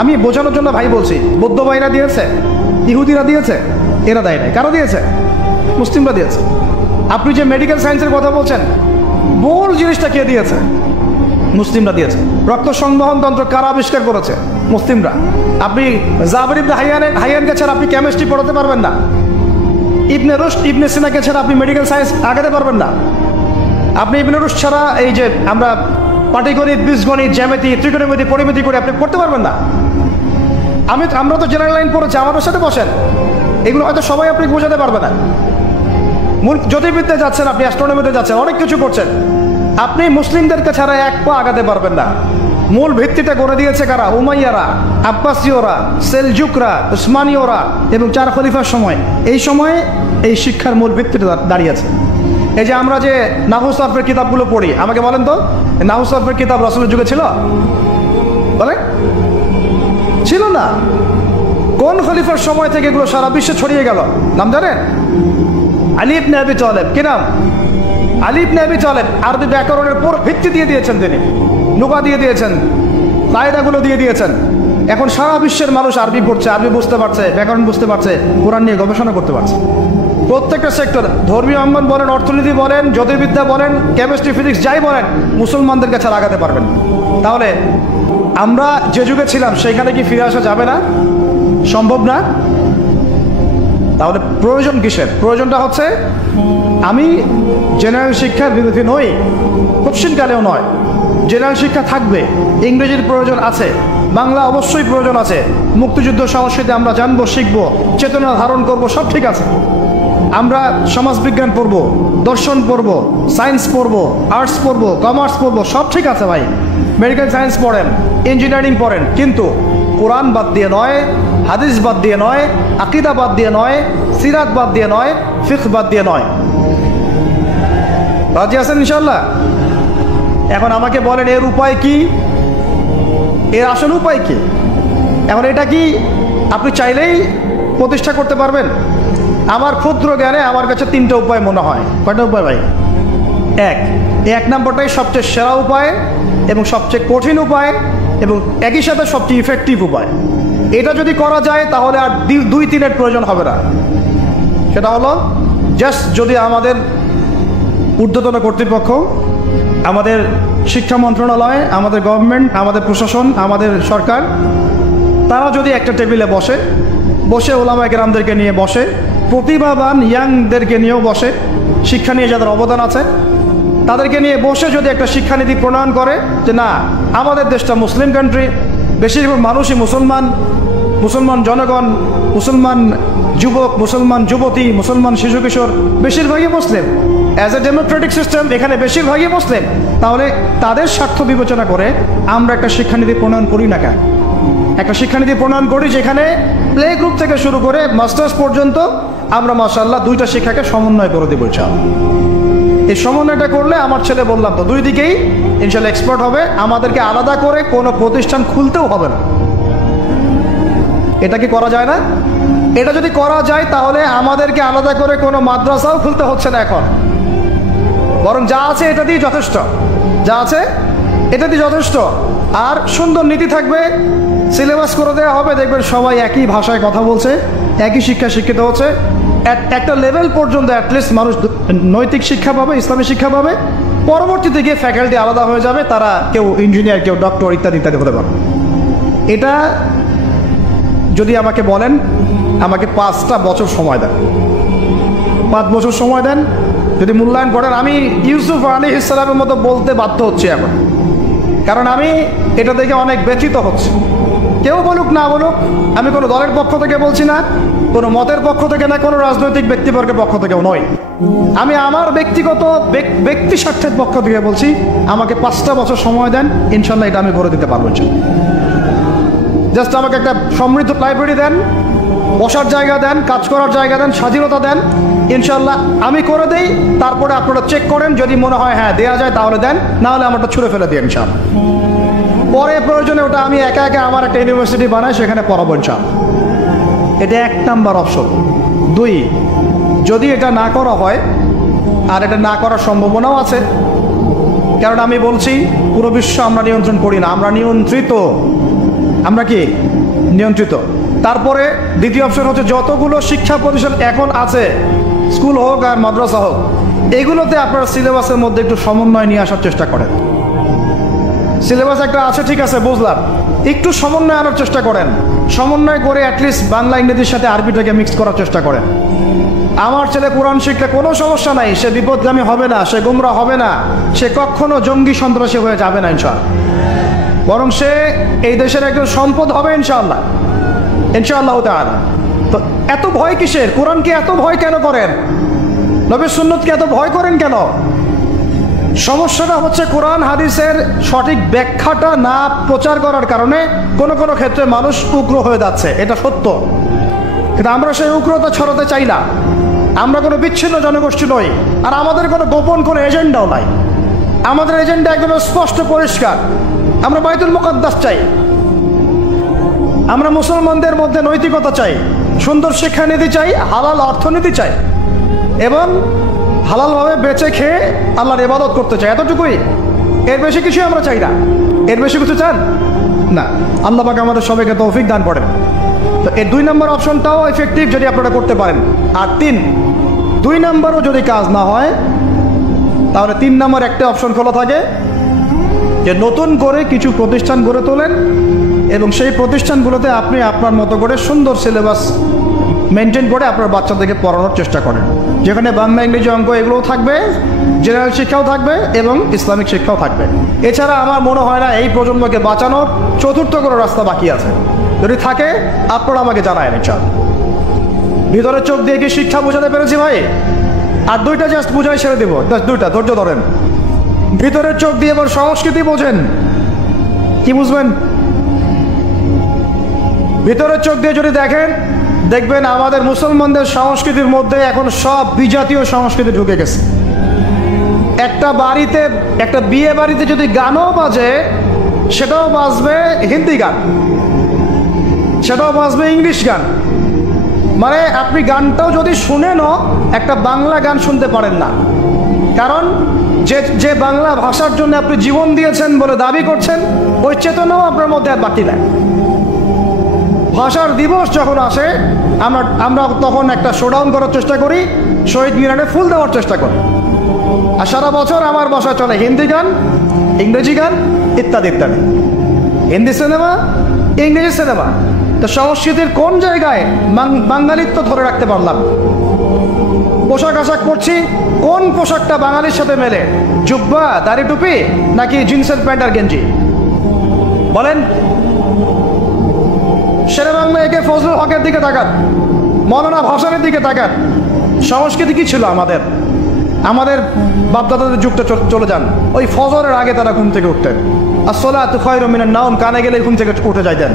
আমি বোঝানোর জন্য ভাই বলছি, বৌদ্ধ ভাইরা দিয়েছে, ইহুদিরা দিয়েছে, এরা দেয় নাই। কারা দিয়েছে? মুসলিমরা দিয়েছে। আপনি যে মেডিকেল সায়েন্সের কথা বলছেন, মূল জিনিসটা কে দিয়েছে? মুসলিমরা দিয়েছে। রক্ত সংবহন তন্ত্র কারা আবিষ্কার করেছে? মুসলিমরা। আপনি জাবের ইবনে হাইয়ানকে ছাড়া আপনি কেমিস্ট্রি পড়াতে পারবেন না। ইবনে রুশদ, ইবনে সিনাকে ছাড়া আপনি মেডিকেল সায়েন্স আগাতে পারবেন না। আপনি ইবনে রুশদ ছাড়া এই যে আমরা পাটিগণিত, বীজগণিত, জ্যামিতি, ত্রিকোণমিতি, পরিমিতি করে আপনি পড়তে পারবেন না। আমরা তো জেনারেল লাইন পড়েছি, আমাদের সাথে বসেন, এগুলো হয়তো সবাই আপনি বোঝাতে পারবে না। মূল জ্যোতির্বিদ্যায় যাচ্ছেন, আপনি অ্যাস্ট্রোনমিতে যাচ্ছেন, অনেক কিছু করছেন, আপনি মুসলিমদেরকে ছাড়া এক পা আগাতে পারবেন না। মূল ভিত্তিটা করে দিয়েছে কারা? উমাইয়ারা, আব্বাসীয়রা, সেলজুকরা, উসমানীয়রা এবং 4 খলিফার সময়। এই সময়ে এই শিক্ষার মূল ভিত্তিটা দাঁড়িয়েছে। এই যে আমরা যে নাহু সরফের কিতাবগুলো পড়ি, আমাকে বলেন তো, নাহু সরফের কিতাব রাসূলের যুগে ছিল? বলেন, ছিল না। কোন খলিফার সময় থেকে এগুলো সারা বিশ্বে ছড়িয়ে গেল নাম জানেন? আলী ইবনে আবি তালেব। কি নাম? আলী ইবনে আবি তালেব। আরবি ব্যাকরণের পুরো ভিত্তি দিয়ে দিয়েছেন তিনি, লুগা দিয়ে দিয়েছেন, কায়দাগুলো দিয়ে দিয়েছেন। এখন সারা বিশ্বের মানুষ আরবি পড়ছে, আরবি বুঝতে পারছে, ব্যাকরণ বুঝতে পারছে, কোরআন নিয়ে গবেষণা করতে পারছে। প্রত্যেকটা সেক্টর, ধর্মীয় অঙ্গন বলেন, অর্থনীতি বলেন, জ্যোতির্বিদ্যা বলেন, কেমিস্ট্রি, ফিজিক্স যাই বলেন, মুসলমানদের কাছে লাগাতে পারবেন। তাহলে আমরা যে যুগে ছিলাম সেখানে কি ফিরে আসা যাবে না? সম্ভব না? তাহলে প্রয়োজন কিসের? প্রয়োজনটা হচ্ছে, আমি জেনারেল শিক্ষার বিরোধী নই, কোশ্চিনকালেও নয়। জেনারেল শিক্ষা থাকবে, ইংরেজির প্রয়োজন আছে, বাংলা অবশ্যই প্রয়োজন আছে, মুক্তিযুদ্ধ সংস্কৃতি আমরা জানবো, শিখবো, চেতনা ধারণ করব, সব ঠিক আছে। আমরা সমাজবিজ্ঞান পড়ব, দর্শন পড়ব, সায়েন্স পড়ব, আর্টস পড়ব, কমার্স পড়ব, সব ঠিক আছে ভাই। মেডিকেল সায়েন্স পড়েন, ইঞ্জিনিয়ারিং পড়েন, কিন্তু কোরআন বাদ দিয়ে নয়, হাদিস বাদ দিয়ে নয়, আকিদা বাদ দিয়ে নয়, সিরাত বাদ দিয়ে নয়, ফিকহ বাদ দিয়ে নয়। রাজি আছেন ইনশাল্লাহ? এখন আমাকে বলেন এর উপায় কি? এর আসল উপায় কি? এখন এটা কি আপনি চাইলেই প্রতিষ্ঠা করতে পারবেন? আমার ক্ষুদ্র জ্ঞানে আমার কাছে 3টা উপায় মনে হয়। কয়টা উপায় ভাই? এক নম্বরটাই সবচেয়ে সেরা উপায় এবং সবচেয়ে কঠিন উপায় এবং একই সাথে সবচেয়ে ইফেক্টিভ উপায়। এটা যদি করা যায় তাহলে আর 2-3-এর প্রয়োজন হবে না। সেটা হলো জাস্ট যদি আমাদের ঊর্ধ্বতন কর্তৃপক্ষ, আমাদের শিক্ষা মন্ত্রণালয়, আমাদের গভর্নমেন্ট, আমাদের প্রশাসন, আমাদের সরকার, তারা যদি একটা টেবিলে বসে ওলামায়ে কেরামদেরকে নিয়ে বসে, প্রতিভাবান ইয়াংদেরকে নিয়েও বসে, শিক্ষা নিয়ে যাদের অবদান আছে তাদেরকে নিয়ে বসে যদি একটা শিক্ষানীতি প্রণয়ন করে যে না, আমাদের দেশটা মুসলিম কান্ট্রি, বেশিরভাগ মানুষই মুসলমান জনগণ, মুসলমান যুবক, মুসলমান যুবতী, মুসলমান শিশু কিশোর বেশিরভাগই মুসলিম, অ্যাজ এ ডেমোক্রেটিক সিস্টেম এখানে বেশিরভাগই মুসলিম, তাহলে তাদের স্বার্থ বিবেচনা করে আমরা একটা শিক্ষানীতি প্রণয়ন করি না কেন? একটা শিক্ষানীতি প্রণয়ন করি যেখানে প্লে গ্রুপ থেকে শুরু করে মাস্টার্স পর্যন্ত আমরা মাশাআল্লাহ 2টা শিক্ষাকে সমন্বয় করে দেবো ইনশাআল্লাহ। এই সমন্বয়টা করলে আমার ছেলে বললাম তো 2 দিকেই ইনশাআল্লাহ এক্সপার্ট হবে। আমাদেরকে আলাদা করে কোনো প্রতিষ্ঠান খুলতেও হবে না। এটা কি করা যায় না? এটা যদি করা যায় তাহলে আমাদেরকে আলাদা করে কোনো মাদ্রাসাও খুলতে হচ্ছে না এখন, বরং যা আছে এটা দিয়ে যথেষ্ট, যা আছে এটা দিয়ে যথেষ্ট। আর সুন্দর নীতি থাকবে, সিলেবাস করে দেওয়া হবে, দেখবেন সবাই একই ভাষায় কথা বলছে, একই শিক্ষা শিক্ষিত হচ্ছে। একটা লেভেল পর্যন্ত অ্যাটলিস্ট মানুষ নৈতিক শিক্ষা পাবে, ইসলামী শিক্ষা পাবে। পরবর্তীতে গিয়ে ফ্যাকাল্টি আলাদা হয়ে যাবে, তারা কেউ ইঞ্জিনিয়ার, কেউ ডক্টর ইত্যাদি ইত্যাদি হতে পারে। এটা যদি আমাকে বলেন, আমাকে 5টা বছর সময় দেন, 5 বছর সময় দেন, যদি মূল্যায়ন করেন, আমি ইউসুফ আলাইহিস সালামের মতো বলতে বাধ্য হচ্ছি এখন, কারণ আমি এটা দেখে অনেক ব্যথিত হচ্ছি। কেউ বলুক না বলুক, আমি কোনো দলের পক্ষ থেকে বলছি না, কোনো মতের পক্ষ থেকে না, কোনো রাজনৈতিক ব্যক্তিবর্গের পক্ষ থেকেও নয়, আমি আমার ব্যক্তিগত ব্যক্তি স্বার্থের পক্ষ থেকে বলছি, আমাকে 5টা বছর সময় দেন, ইনশাল্লাহ এটা আমি করে দিতে পারবো। জাস্ট আমাকে একটা সমৃদ্ধ লাইব্রেরি দেন, বসার জায়গা দেন, কাজ করার জায়গা দেন, স্বাধীনতা দেন, ইনশাল্লাহ আমি করে দেই। তারপরে আপনারা চেক করেন, যদি মনে হয় হ্যাঁ দেওয়া যায় তাহলে দেন, না হলে আমারটা ছুঁড়ে ফেলে দিন ইনশাল্লাহ। পরে প্রয়োজনে ওটা আমি একা আমার একটা ইউনিভার্সিটি বানাই, সেখানে পড়াবো ইনশাল্লাহ। এটা 1 নাম্বার অপশন। 2, যদি এটা না করা হয়, আর এটা না করার সম্ভাবনাও আছে, কারণ আমি বলছি পুরো বিশ্ব আমরা নিয়ন্ত্রণ করি না, আমরা নিয়ন্ত্রিত। আমরা কি নিয়ন্ত্রিত? তারপরে দ্বিতীয় অপশন হচ্ছে, যতগুলো শিক্ষা প্রতিষ্ঠান এখন আছে, স্কুল হোক আর মাদ্রাসা হোক, এগুলোতে আপনারা সিলেবাসের মধ্যে একটু সমন্বয় নিয়ে আসার চেষ্টা করেন। সিলেবাস একটা আছে, ঠিক আছে, বুঝলাম, একটু সমন্বয় আনার চেষ্টা করেন। সমন্বয় করে অ্যাটলিস্ট বাংলা ইংরেজির সাথে আরবিটাকে মিক্স করার চেষ্টা করেন। আমার ছেলে কোরআন শিখলে কোনো সমস্যা নাই, সে বিপদগামী হবে না, সে গুমরা হবে না, সে কখনো জঙ্গি সন্ত্রাসী হয়ে যাবে না ইনশাআল্লাহ, বরং সে এই দেশের একজন সম্পদ হবে ইনশাআল্লাহ, ইনশাআল্লাহ তাআলা। তো এত ভয় কিসের? কোরআনকে এত ভয় কেন করেন? নবীর সুন্নতকে এত ভয় করেন কেন? সমস্যাটা হচ্ছে কোরআন হাদিসের সঠিক ব্যাখ্যাটা না প্রচার করার কারণে কোনো কোনো ক্ষেত্রে মানুষ উগ্র হয়ে যাচ্ছে, এটা সত্য। কিন্তু আমরা সেই উগ্রতা ছড়াতে চাই না। আমরা কোনো বিচ্ছিন্ন জনগোষ্ঠী নই, আর আমাদের কোনো গোপন কোনো এজেন্ডাও নাই। আমাদের এজেন্ডা একদম স্পষ্ট পরিষ্কার। আমরা বাইতুল মুকাদ্দাস চাই, আমরা মুসলমানদের মধ্যে নৈতিকতা চাই, সুন্দর শিক্ষানীতি চাই, হালাল অর্থনীতি চাই, এবং হালালভাবে বেঁচে খেয়ে আল্লাহর ইবাদত করতে চাই, এতটুকুই। এর বেশি কিছুই আমরা চাই না। এর বেশি কিছু চান না? আল্লাহ পাক আমাদের সবাইকে তৌফিক দান করেন। তো এই 2 নম্বর অপশনটাও এফেক্টিভ যদি আপনারা করতে পারেন। আর 3, 2 নম্বরও যদি কাজ না হয়, তাহলে 3 নম্বর একটা অপশন খোলা থাকে, যে নতুন করে কিছু প্রতিষ্ঠান গড়ে তোলেন এবং সেই প্রতিষ্ঠানগুলোতে আপনি আপনার মতো করে সুন্দর সিলেবাস মেনটেন করে আপনার বাচ্চাদেরকে পড়ানোর চেষ্টা করেন, যেখানে বাংলা, ইংরেজি, অঙ্ক এগুলোও থাকবে, জেনারেল শিক্ষাও থাকবে এবং ইসলামিক শিক্ষাও থাকবে। এছাড়া আমার মনে হয় না এই প্রজন্মকে বাঁচানোর চতুর্থ কোনো রাস্তা বাকি আছে। যদি থাকে আপনারা আমাকে জানায় ইনশাআল্লাহ। ভিতরের চোখ দিয়ে কি শিক্ষা বোঝাতে পেরেছি ভাই? আর দুইটা জাস্ট বুঝাই ছেড়ে দেবো, দুইটা ধৈর্য ধরেন। ভিতরের চোখ দিয়ে এবার সংস্কৃতি বোঝেন। কি বুঝবেন? ভিতরের চোখ দিয়ে যদি দেখেন, দেখবেন আমাদের মুসলমানদের সংস্কৃতির মধ্যে এখন সব বিজাতীয় সংস্কৃতি ঢুকে গেছে। একটা বাড়িতে, একটা বিয়ে বাড়িতে যদি গানও বাজে, সেটাও বাজবে হিন্দি গান, সেটাও বাজবে ইংলিশ গান। মানে আপনি গানটাও যদি শুনেনও একটা বাংলা গান শুনতে পারেন না, কারণ যে বাংলা ভাষার জন্য আপনি জীবন দিয়েছেন বলে দাবি করছেন, ওই চেতনাও আপনার মধ্যে আর বাকি নাই। ভাষার দিবস যখন আসে আমরা তখন একটা শোডাউন করার চেষ্টা করি, শহীদ মিনারে ফুল দেওয়ার চেষ্টা করি। আর সারা বছর আমার বাসায় চলে হিন্দি গান, ইংরেজি গান ইত্যাদি ইত্যাদি, হিন্দি সিনেমা, ইংরেজি সিনেমা। তো সংস্কৃতির কোন জায়গায় বাঙালিত্ব ধরে রাখতে পারলাম? পোশাক আশাক পরছি, কোন পোশাকটা বাঙালির সাথে মেলে? জুব্বা, দাড়ি টুপি, নাকি জিন্সের প্যান্ট আর গেঞ্জি? বলেন। শেরে বাংলা একে ফজলুল হকের দিকে তাকান, মৌলানা ভাসানের দিকে তাকান। সংস্কৃতি কি ছিল আমাদের? আমাদের বাপদাদাদের যুগটা চলে যান, ওই ফজরের আগে তারা ঘুম থেকে উঠতেন। আসসালাতু খায়রুম মিনান নাওম, কানে গেলে ঘুম থেকে উঠে যাইতেন,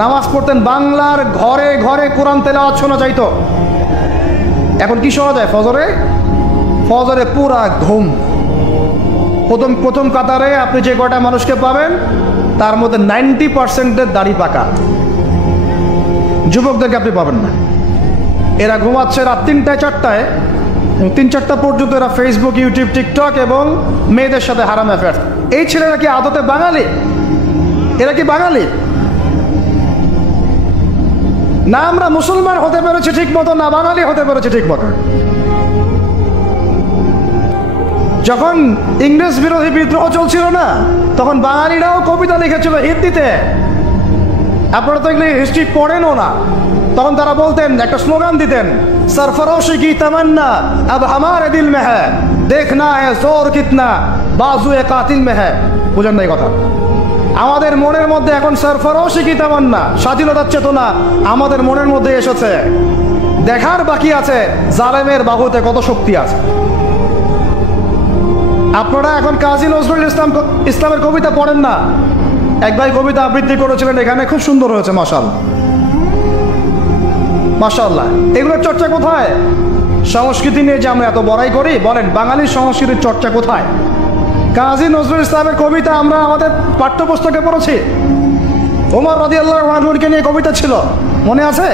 নামাজ পড়তেন। বাংলার ঘরে ঘরে কোরআন তেলাওয়াত শোনা যাইতো। এখন কি শোনা যায়? ফজরে পুরা ঘুম। প্রথম কাতারে আপনি যে কয়টা মানুষকে পাবেন, তার মধ্যে 90% দাড়ি পাকা। যুবকদেরকে আপনি পাবেন না। এরা ঘুমাচ্ছে রাত 3টায় 4টায়, 3-4টা পর্যন্ত এরা ফেসবুক, ইউটিউব, টিকটক এবং মেয়েদের সাথে হারাম অ্যাফেয়ার। এই ছেলেরা কি আদতে বাঙালি? এরা কি বাঙালি? না আমরা মুসলমান হতে পেরেছি ঠিক মতো, না বাঙালি হতে পেরেছি ঠিক মতো। যখন ইংরেজ বিরোধী বিদ্রোহ চলছিল না, তখন বাঙালিরাও কবিতা লিখেছিল হিন্দিতে। আপনারা তো এগুলি হিস্ট্রি পড়েনও না। তখন তারা বলতেন, একটা স্লোগান দিতেন, সরফরোশি কি তামান্না আব হামারে দিল মে হ্যায়, দেখনা হ্যায় জোর কিতনা বাজুয়ে কাতিল মে হ্যায়। বুঝেন না এই কথা? আমাদের মনের মধ্যে এখন সরফরোশি কি তামান্না, স্বাধীনতার চেতনা আমাদের মনের মধ্যে এসেছে। দেখার বাকি আছে জালেমের বাহুতে কত শক্তি আছে। আপনারা এখন কাজী নজরুল ইসলামের কবিতা পড়েন না। এক ভাই কবিতা আবৃত্তি করেছিলেন এখানে, খুব সুন্দর হয়েছে, মাশাআল্লাহ মাশাআল্লাহ। এগুলোর চর্চা কোথায়? সংস্কৃতি নিয়ে যে আমরা এত বড়াই করি, বলেন বাঙালির সংস্কৃতির চর্চা কোথায়? কাজী নজরুল ইসলামের কবিতা আমরা আমাদের পাঠ্যপুস্তকে পড়েছি। ওমর রাদিয়াল্লাহু আনহুকে নিয়ে কবিতা ছিল, মনে আছে?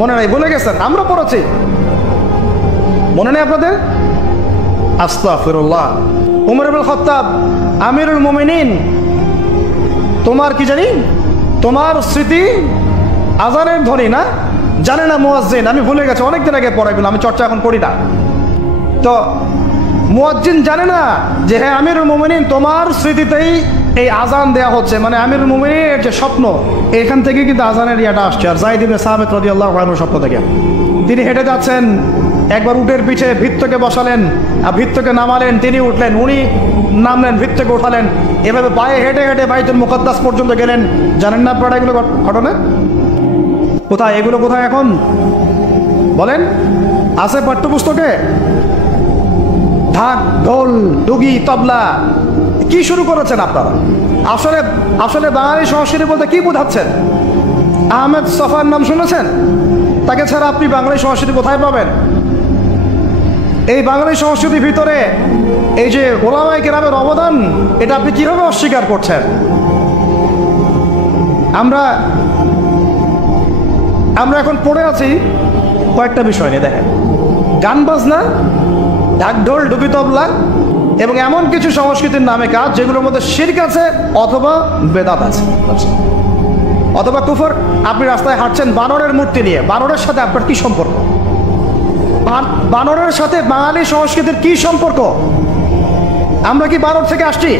মনে নাই, ভুলে গেছেন? আমরা পড়েছি, মনে নেই আপনাদের? আস্তাগফিরুল্লাহ। উমর ইবনে খাত্তাব আমিরুল মুমিনিন, তোমার কি জানি, তোমার স্মৃতি আজানের ধ্বনি না, জানে না মুয়াজ্জিন। আমি ভুলে গেছি, অনেকদিন আগে পড়াইগুলো, আমি চর্চা এখন করি না। তো মুয়াজ্জিন জানে না যে হ্যাঁ আমিরুল মুমিনিন তোমার স্মৃতিতেই এই আজান দেয়া হচ্ছে, মানে আমিরুল মুমিনের যে স্বপ্ন, এখান থেকে কিন্তু আজানের ইয়াটা আসছে। আর যায়েদ ইবনে সাবিত রাদিয়াল্লাহু আনহু স্বপ্ন থেকে তিনি হেঁটে যাচ্ছেন, একবার উটের পিঠে ভৃত্যকে বসালেন আর ভৃত্যকে নামালেন, তিনি উঠলেন, উনি নামলেন, ভৃত্যকে উঠালেন, এভাবে পায়ে হেঁটে হেঁটে বাইতুল মুকাদ্দাস পর্যন্ত গেলেন। জানেন না আপনারা এগুলো ঘটনা? কোথায় এগুলো, কোথায় এখন বলেন? আছে পাঠ্যপুস্তকে? ঢাক, ঢোল, ডুগি, তবলা, কি শুরু করেছেন আপনারা? আসলে বাঙালি সংস্কৃতি বলতে কি বোঝাচ্ছেন? আহমেদ সফার নাম শুনেছেন? তাকে ছাড়া আপনি বাঙালি সংস্কৃতি কোথায় পাবেন? এই বাঙালি সংস্কৃতির ভিতরে এই যে ওলামায়ে কেরামের অবদান, এটা আপনি কিভাবে অস্বীকার করছেন? আমরা এখন পড়ে আছি কয়েকটা বিষয় নিয়ে। দেখেন, গান বাজনা, ঢাক ঢোল, ডুবি তবলা এবং এমন কিছু সংস্কৃতির নামে কাজ যেগুলোর মধ্যে শিরক আছে অথবা বেদাত আছে অথবা কুফর। আপনি রাস্তায় হাঁটছেন বানরের মূর্তি নিয়ে, বানরের সাথে আপনার কি সম্পর্ক? বানরের সাথে বাঙালি সংস্কৃতির কি সম্পর্ক? আমরা কি বানর থেকে আসছি?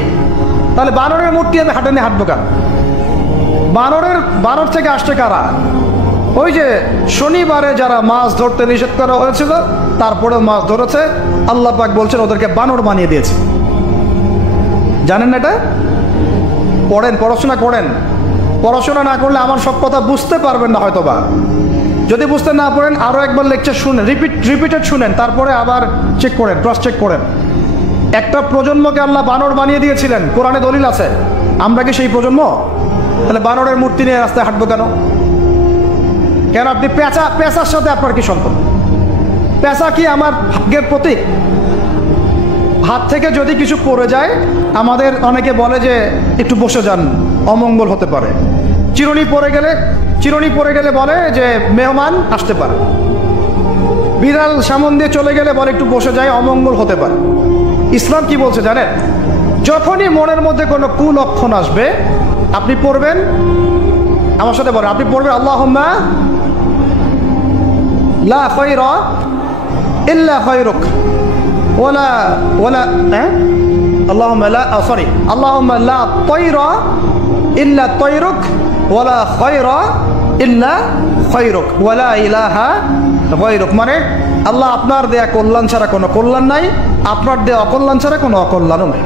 তাহলে বানরের মূর্তি আমি হাটে নিয়ে হাঁটবো কেন? বানর থেকে আসছে কারা? ওই যে শনিবারে যারা মাছ ধরতে নিষেধ করা হয়েছিল তারপরে মাছ ধরেছে, আল্লাহ পাক বলছেন ওদেরকে বানর বানিয়ে দিয়েছে। জানেন না এটা? পড়েন, পড়াশোনা করেন। পড়াশোনা না করলে আমার সব কথা বুঝতে পারবেন না হয়তোবা। যদি বুঝতে না পারেন আরও একবার লেকচার শুনেন, রিপিটেড শুনেন, তারপরে আবার চেক করেন, ক্রস চেক করেন। একটা প্রজন্মকে আল্লাহ বানর বানিয়ে দিয়েছিলেন, কোরআনে দলিল আছে। আমরা কি সেই প্রজন্ম? তাহলে বানরের মূর্তি নিয়ে রাস্তায় হাঁটবো কেন? কেন আপনি পেঁচার সাথে আপনার কি সম্পর্ক? পেঁচা কি আমার ভাগ্যের প্রতীক? হাত থেকে যদি কিছু পড়ে যায়, আমাদের অনেকে বলে যে একটু বসে যান, অমঙ্গল হতে পারে। চিরুনি পড়ে গেলে বলে যে মেহমান আসতে পারে। বিড়াল সামন দিয়ে চলে গেলে বলে একটু বসে যায়, অমঙ্গল হতে পারে। ইসলাম কি বলছে জানেন? যখনই মনের মধ্যে কোনো কুলক্ষণ আসবে আপনি পড়বেন, আমার সাথে বলেন, আপনি পড়বেন আল্লাহুম্মা লা খায়রা ইল্লা খায়রুক ওয়ালা আল্লাহুম্মা লা তায়রা ইল্লা তায়রুক ওয়ালা খায়রা ইল্লা খায়রুক ওয়ালা ইলাহা গায়রুক। মানে আল্লাহ আপনার দেয়া কল্যাণ ছাড়া কোনো কল্যাণ নাই, আপনার দেয়া অকল্যাণ ছাড়া কোনো অকল্যাণও নাই,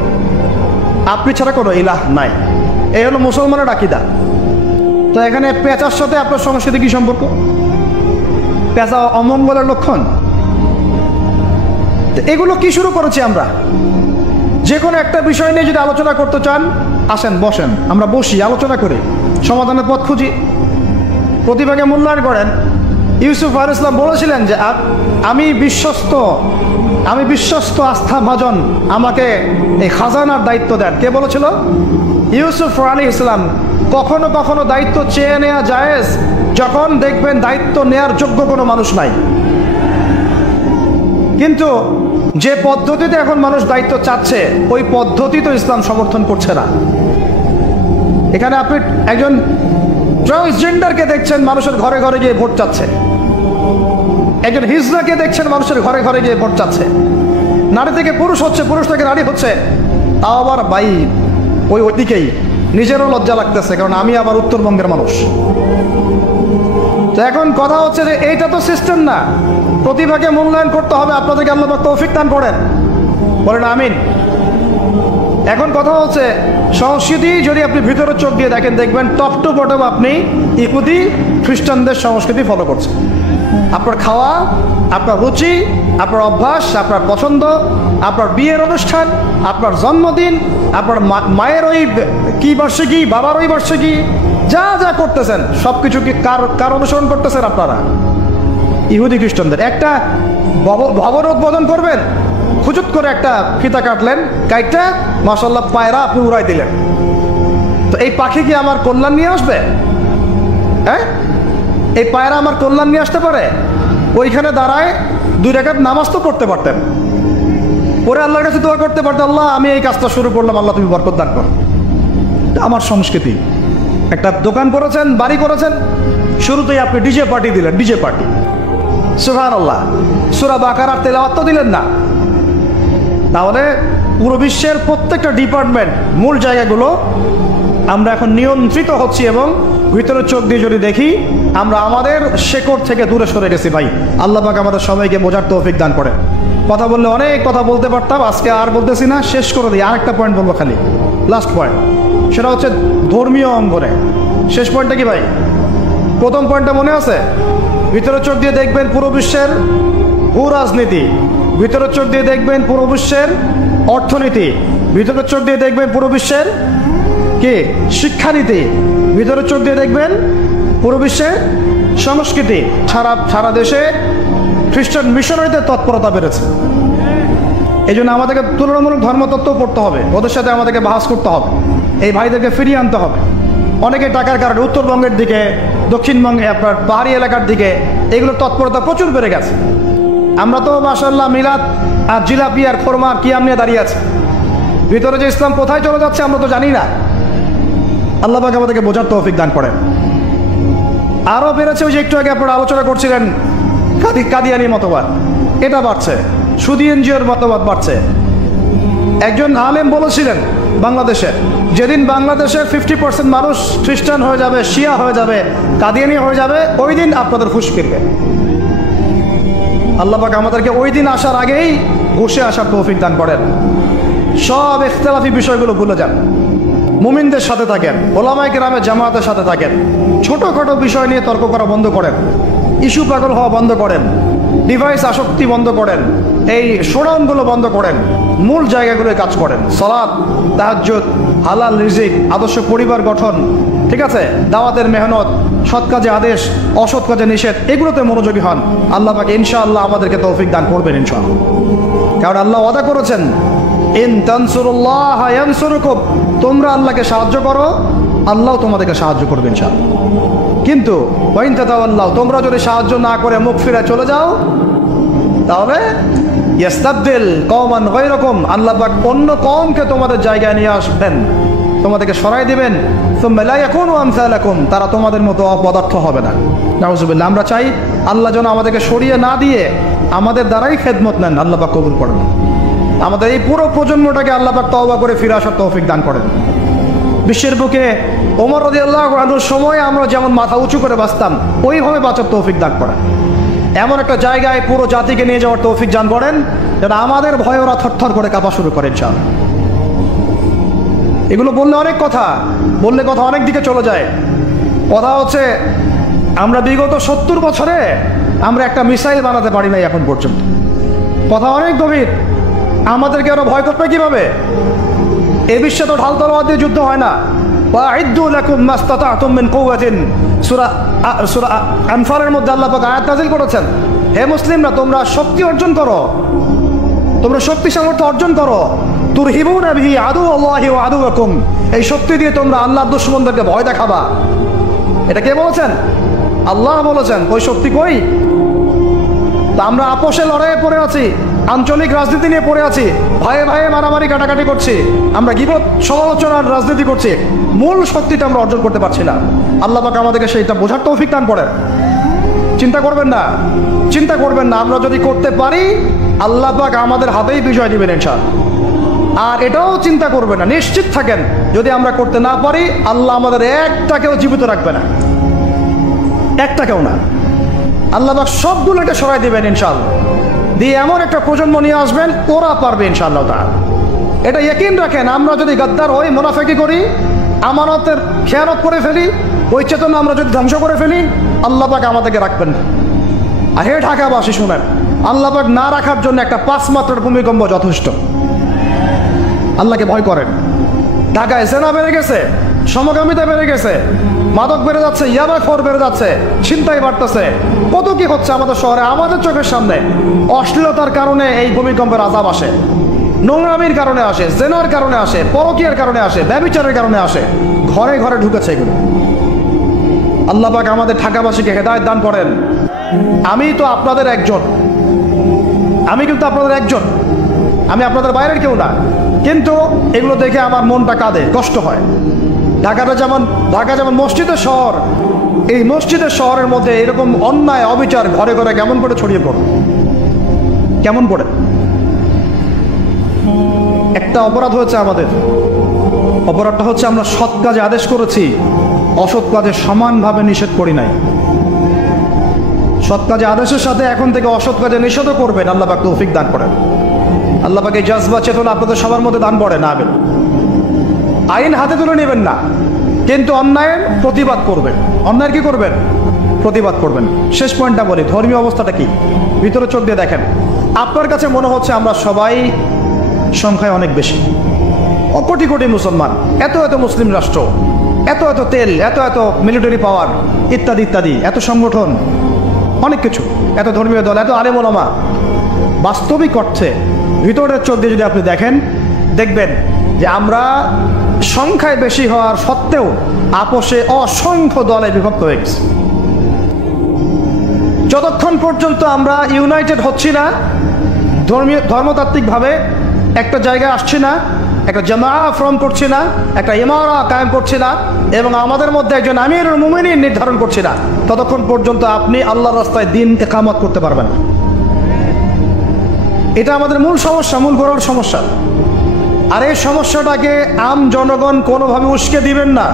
আপনি ছাড়া কোনো ইলাহ নাই। এই হলো মুসলমানের আকীদা। তো এখানে পেঁচার সাথে আপনার সংস্কৃতি কি সম্পর্ক? পেঁচা অমঙ্গলের লক্ষণ। এগুলো কি শুরু করেছি আমরা? যে কোনো একটা বিষয় নিয়ে যদি আলোচনা করতে চান আসেন, বসেন, আমরা বসি, আলোচনা করি, সমাধানের পথ খুঁজি, প্রতিভাকে মূল্যায়ন করেন। ইউসুফ আলাইহিস সালাম বলেছিলেন যে আমি বিশ্বস্ত আস্থাভাজন, আমাকে এই খাজানার দায়িত্ব দেন। কে বলেছিল? ইউসুফ আলাইহিস সালাম। কখনো কখনো দায়িত্ব চেয়ে নেওয়া জায়েজ যখন দেখবেন দায়িত্ব নেয়ার যোগ্য কোনো মানুষ নাই। কিন্তু যে পদ্ধতিতে এখন মানুষ দায়িত্ব চাচ্ছে ওই পদ্ধতি তো ইসলাম সমর্থন করছে না। এখানে আপনি একজন ট্রান্সজেন্ডারকে দেখছেন মানুষের ঘরে ঘরে গিয়ে ভোট চাচ্ছে, একজন হিজড়াকে দেখছেন মানুষের ঘরে ঘরে গিয়ে ভোট চাচ্ছে, নারী থেকে পুরুষ হচ্ছে, পুরুষ থেকে নারী হচ্ছে, তাও আবার ওইদিকেই নিজেরও লজ্জা লাগতেছে, কারণ আমি আবার উত্তরবঙ্গের মানুষ। তো এখন কথা হচ্ছে যে এইটা তো সিস্টেম না, প্রতিভাকে মূল্যায়ন করতে হবে। আপনাদেরকে আল্লাহ পাক তৌফিক দান করেন, বলেন আমিন। এখন কথা হচ্ছে সংস্কৃতি যদি আপনি ভিতরে চোখ দিয়ে দেখেন, দেখবেন টপ টু বটম আপনি ইহুদি খ্রিস্টানদের সংস্কৃতি ফলো করছেন। আপনার খাওয়া, আপনার রুচি, আপনার অভ্যাস, আপনার পছন্দ, আপনার বিয়ের অনুষ্ঠান, আপনার জন্মদিন, আপনার মায়ের ওই কি বার্ষিকী, বাবার ওই বার্ষিকী, যা যা করতেছেন সব কিছু কি কার অনুসরণ করতেছেন আপনারা? ইহুদি খ্রিস্টানদের। একটা ভবন উদ্বোধন করবেন, খুচুত করে একটা ফিতা কাটলেন, কাইটটা মাশাআল্লাহ পায়রা আপনি উড়াই দিলেন। তো এই পাখি কি আমার কল্যাণ নিয়ে আসবে? হ্যাঁ, এই পায়রা আমার কল্যাণ নিয়ে আসতে পারে? ওইখানে দাঁড়ায় 2 রাকাত নামাজ তো পড়তে পারতেন, পরে আল্লাহর কাছে দোয়া করতে পারতেন, আল্লাহ আমি এই কাজটা শুরু করলাম, আল্লাহ তুমি বরকত দান করো। আমার সংস্কৃতি। একটা দোকান করেছেন, বাড়ি করেছেন, শুরুতেই আপনি ডিজে পার্টি দিলেন, ডিজে পার্টি। সুবহানাল্লাহ, সূরা বাকারার তেলাওয়াত তো দিলেন না। তাহলে পুরো বিশ্বের প্রত্যেকটা ডিপার্টমেন্ট, মূল জায়গাগুলো আমরা এখন নিয়ন্ত্রিত হচ্ছি, এবং ভিতরে চোখ দিয়ে যদি দেখি আমরা আমাদের শেকড় থেকে দূরে সরে গেছি। ভাই আল্লাহ পাক আমাদের সবাইকে বোঝার তৌফিক দান করেন। কথা বললে অনেক কথা বলতে পারতাম, আজকে আর বলতেছি না, শেষ করে দিই। আরেকটা পয়েন্ট বলবো, খালি লাস্ট পয়েন্ট, সেটা হচ্ছে ধর্মীয় অঙ্গনে। শেষ পয়েন্টটা কি ভাই? প্রথম পয়েন্টটা মনে আছে? ভিতরে চোখ দিয়ে দেখবেন পুরো বিশ্বের ভূ রাজনীতি, ভিতরে চোখ দিয়ে দেখবেন পুরো বিশ্বের অর্থনীতি, ভিতরে চোখ দিয়ে দেখবেন পুরো বিশ্বের কি শিক্ষানীতি, ভিতরে চোখ দিয়ে দেখবেন পুরো বিশ্বের সংস্কৃতি। সারা দেশে খ্রিস্টান মিশনারিদের তৎপরতা বেড়েছে। এই জন্য আমাদেরকে তুলনামূলক ধর্মতত্ত্ব পড়তে হবে, ওদের সাথে আমাদেরকে বাহাস করতে হবে, এই ভাইদেরকে ফিরিয়ে আনতে হবে। অনেকে টাকার কারণে উত্তরবঙ্গের দিকে, দক্ষিণবঙ্গে, আপনার পাহাড়ি এলাকার দিকে এগুলোর তৎপরতা প্রচুর বেড়ে গেছে। আমরা তো মাশাআল্লাহ মিলাদ আর জিলাপি আর খোরমা কিয়াম নিয়ে দাঁড়িয়ে আছে। ভিতরে যে ইসলাম কোথায় চলে যাচ্ছে আমরা তো জানি না। আল্লাহ পাক আমাদেরকে বোঝার তৌফিক দান করেন। আরও বেড়েছে, ওই যে একটু আগে আপনারা আলোচনা করছিলেন কাদিয়ানি মতবাদ, এটা বাড়ছে। সুদি এনজিওর মতবাদ বাড়ছে। একজন আলেম বলেছিলেন বাংলাদেশের। যেদিন বাংলাদেশের 50% মানুষ খ্রিস্টান হয়ে যাবে, শিয়া হয়ে যাবে, কাদিয়ানি হয়ে যাবে, ওই দিন আপনাদের হুঁশ ফিরবে। আল্লাহ পাক আমাদেরকে ওই দিন আসার আগেই বসে আসার তৌফিক দান করেন। সব ইখতিলাফি বিষয়গুলো ভুলে যান, মুমিনদের সাথে থাকেন, ওলামায়ে কেরামের জামাতের সাথে থাকেন, ছোটোখাটো বিষয় নিয়ে তর্ক করা বন্ধ করেন, ইস্যু পাগল হওয়া বন্ধ করেন, ডিভাইস আসক্তি বন্ধ করেন, এই শোডাউনগুলো বন্ধ করেন, মূল জায়গাগুলোয় কাজ করেন। সালাত, তাহাজ্জুদ, হালাল রিজিক, আদর্শ পরিবার গঠন, ঠিক আছে, দাওয়াতের মেহনত, সৎ কাজে আদেশ, অসৎ কাজে নিষেধ, এগুলোতে মনোযোগী হন। আল্লাহ পাক ইনশাআল্লাহ আমাদেরকে তৌফিক দান করবেন ইনশাআল্লাহ। কারণ আল্লাহ ওয়াদা করেছেন, ইন তানসুরুল্লাহ ইয়ানসুরুকুম, তোমরা আল্লাহকে সাহায্য করো, আল্লাহ তোমাদেরকে সাহায্য করবে ইনশাআল্লাহ। কিন্তু ওয়াইন তাতাওয়াল্লাউ, তোমরা যদি সাহায্য না করে মুখ ফিরে চলে যাও, তাহলে ইয়াস্তাবদিল কওমান গায়রাকুম, আল্লাহ পাক অন্য কওমকে তোমাদের জায়গায় নিয়ে আসবেন, তোমাদেরকে সরাই দিবেন। সুম্মা লা ইয়াকুনু আমসালাকুম, তারা তোমাদের মতো অপদার্থ হবে না। নাউযুবিল্লাহ। আমরা চাই আল্লাহ যেন আমাদেরকে সরিয়ে না দিয়ে আমাদের দ্বারাই খেদমত নেন, আল্লাহ পাক কবুল করেন। আমাদের এই পুরো প্রজন্মটাকে আল্লাহ পাক তওবা করে ফিরে আসার তৌফিক দান করেন। বিশ্বের বুকে ওমর রাদিয়াল্লাহু আনহুর সময় আমরা যেমন মাথা উঁচু করে বাঁচতাম, ওইভাবে বাঁচার তৌফিক দান করেন। এমন একটা জায়গায় পুরো জাতিকে নিয়ে যাওয়ার তৌফিক দান করেন যেন আমাদের ভয়ে ওরা থরথর করে কাঁপা শুরু করেন। এগুলো বললে অনেক কথা, বললে কথা অনেক দিকে চলে যায়। কথা হচ্ছে আমরা বিগত 70 বছরে আমরা একটা মিসাইল বানাতে পারি নাই এখন পর্যন্ত। কথা অনেক গভীর। আমাদেরকে ওরা ভয় করবে কিভাবে? এ বিশ্বে তো ঢাল তলোয়ার দিয়ে যুদ্ধ হয় না। ওয়াইদ্দু লাকুম মাস্তাতাতুম মিন কুওয়াতিন, সূরা আনফালের মধ্যে আল্লাহ পাক আয়াত নাযিল করেছেন, হে মুসলিমরা তোমরা শক্তি অর্জন করো, তোমরা শক্তি সামর্থ্য অর্জন করো। তুরহিবুনা বিহি আদুওয়াল্লাহি ওয়া আদুওয়াকুম, এই শক্তি দিয়ে তোমরা আল্লাহর দুশমনদেরকে ভয় দেখাবা। এটা কে বলেছেন? আল্লাহ বলেছেন। ওই শক্তি কই? তা আমরা আপোষে লড়াইয়ে পড়ে আছি, আঞ্চলিক রাজনীতি নিয়ে পড়ে আছি, ভাইয়ে ভাইয়ে মারামারি কাটাকাটি করছি, আমরা গীবত সমালোচনার রাজনীতি করছি, মূল শক্তিটা আমরা অর্জন করতে পারছি না। আল্লাহ পাক আমাদেরকে সেইটা বোঝার তৌফিক দান করেন। চিন্তা করবেন না, চিন্তা করবেন না, আমরা যদি করতে পারি আল্লাহ পাক আমাদের হাতেই বিজয় দিবেন ইনশাআল্লাহ। আর এটাও চিন্তা করবেন না, নিশ্চিত থাকেন যদি আমরা করতে না পারি আল্লাহ আমাদের একটাকেও জীবিত রাখবে না, একটাকেও না। আল্লাহ পাক সবগুলোকে সরাই দিবেন ইনশাআল্লাহ, দিয়ে এমন একটা প্রজন্ম নিয়ে আসবেন ওরা পারবে ইনশাআল্লাহ তাআলা। এটা ইয়াকিন রাখেন। আমরা যদি গাদ্দার হই, মুনাফিকি করি, আমানতের খেয়ানত করে ফেলি, ওই চেতনা আমরা যদি ধ্বংস করে ফেলি, আল্লাহ পাক আমাদেরকে রাখবেন না। আর হে ঢাকাবাসী শুনেন, আল্লাহ পাক না রাখার জন্য একটা 5 মাত্রার ভূমিকম্প যথেষ্ট। আল্লাহকে ভয় করেন। ঢাকায় জেনা বেড়ে গেছে, সমকামিতা বেড়ে গেছে, মাদক বেড়ে যাচ্ছে, ইয়াবাখোর বেড়ে যাচ্ছে, ছিনতাই বাড়তেছে, কত কি হচ্ছে আমাদের শহরে, আমাদের চোখের সামনে। অশ্লীলতার কারণে এই ভূমিকম্পের আযাব আসে, নোংরামির কারণে আসে, জেনার কারণে আসে, পরকীয়ার কারণে আসে, ব্যভিচারের কারণে আসে, ঘরে ঘরে ঢুকেছে এগুলো। আল্লাহ পাক আমাদের ঢাকাবাসীকে হেদায়েত দান করেন। আমি তো আপনাদের একজন, আমি কিন্তু আপনাদের একজন, আমি আপনাদের বাইরের কেউ না, কিন্তু এগুলো দেখে আমার মনটা কাঁদে, কষ্ট হয়। ঢাকা যেমন মসজিদের শহর, এই মসজিদের শহরের মধ্যে এরকম অন্যায় অবিচার ঘরে ঘরে কেমন করে ছড়িয়ে পড়ে, কেমন করে? একটা অপরাধ হয়েছে আমাদের, অপরাধটা হচ্ছে আমরা সৎ কাজে আদেশ করেছি, অসৎ কাজে সমানভাবে নিষেধ করি নাই। সৎ কাজে আদেশের সাথে এখন থেকে অসৎ কাজে নিষেধও করবেন। আল্লাহ পাক তৌফিক দান করেন। আল্লাহ পাক এই জজবা চেতনা আপনাদের সবার মধ্যে দান করেন। আমিন। আইন হাতে তুলে নেবেন না, কিন্তু অন্যায়ের প্রতিবাদ করবেন। অন্যায়ের কি করবেন? প্রতিবাদ করবেন। শেষ পয়েন্টটা বলি, ধর্মীয় অবস্থাটা কি? ভিতরে চোখ দিয়ে দেখেন। আপনার কাছে মনে হচ্ছে আমরা সবাই সংখ্যায় অনেক বেশি, কোটি কোটি মুসলমান, এত এত মুসলিম রাষ্ট্র, এত এত তেল, এত এত মিলিটারি পাওয়ার, ইত্যাদি ইত্যাদি, এত সংগঠন, অনেক কিছু, এত ধর্মীয় দল, এত আলেম ওলামা। বাস্তবিক অর্থে ভিতরের চোখ দিয়ে যদি আপনি দেখেন, দেখবেন যে আমরা সংখ্যায় বেশি হওয়ার সত্ত্বেও আপোষে অসংখ্য দলে বিভক্ত হয়ে গেছি। যতক্ষণ পর্যন্ত আমরা ইউনাইটেড হচ্ছি না, ধর্মতাত্ত্বিকভাবে একটা জায়গায় আসছি না, একটা জামাআ ফর্ম করছি না, একটা ইমারা কায়েম করছি না, এবং আমাদের মধ্যে একজন আমিরুল মুমিনিন নির্ধারণ করছি না, ততক্ষণ পর্যন্ত আপনি আল্লাহর রাস্তায় দিন ইকামত করতে পারবেন না। এটা আমাদের মূল সমস্যা, মূল গোড়ার সমস্যা। আর এই সমস্যাটাকে আম জনগণ কোনোভাবে উস্কে দিবেন না।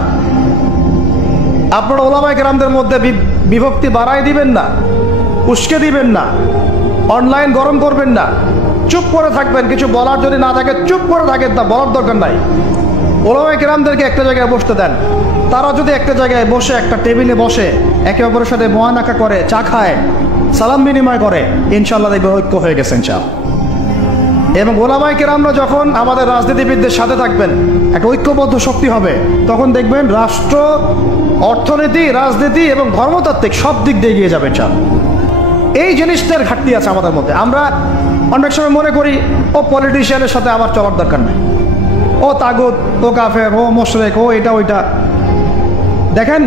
আপনারা ওলামায়ে কেরামদের মধ্যে বিভক্তি বাড়াই দিবেন না, উস্কে দিবেন না, অনলাইন গরম করবেন না, চুপ করে থাকবেন। কিছু বলার যদি না থাকে চুপ করে থাকেন, তা বলার দরকার নাই। ওলামায়ে কেরামদেরকে একটা জায়গায় বসতে দেন। তারা যদি একটা জায়গায় বসে, একটা টেবিলে বসে একে অপরের সাথে মোয়ানাকা করে, চা খায়, সালাম বিনিময় করে, ইনশাআল্লাহ দেখবে ঐক্য হয়ে গেছে ইনশাআল্লাহ। এবং ওলামায়ে কেরামরা যখন আমাদের রাজনীতিবিদদের সাথে থাকবেন, একটা ঐক্যবদ্ধ শক্তি হবে, তখন দেখবেন রাষ্ট্র, অর্থনীতি, রাজনীতি এবং ধর্মতাত্ত্বিক সব দিক দিয়ে এগিয়ে যাবে ইনশাআল্লাহ। এই জিনিসটার ঘাটতি আছে আমাদের মধ্যে। আমরা অনেক সময় মনে করি ও পলিটিশিয়ানের সাথে আমার চলার দরকার নেই, ও তাগুত, ও কাফের, ও মুশরিক, ও এটা ওইটা। দেখেন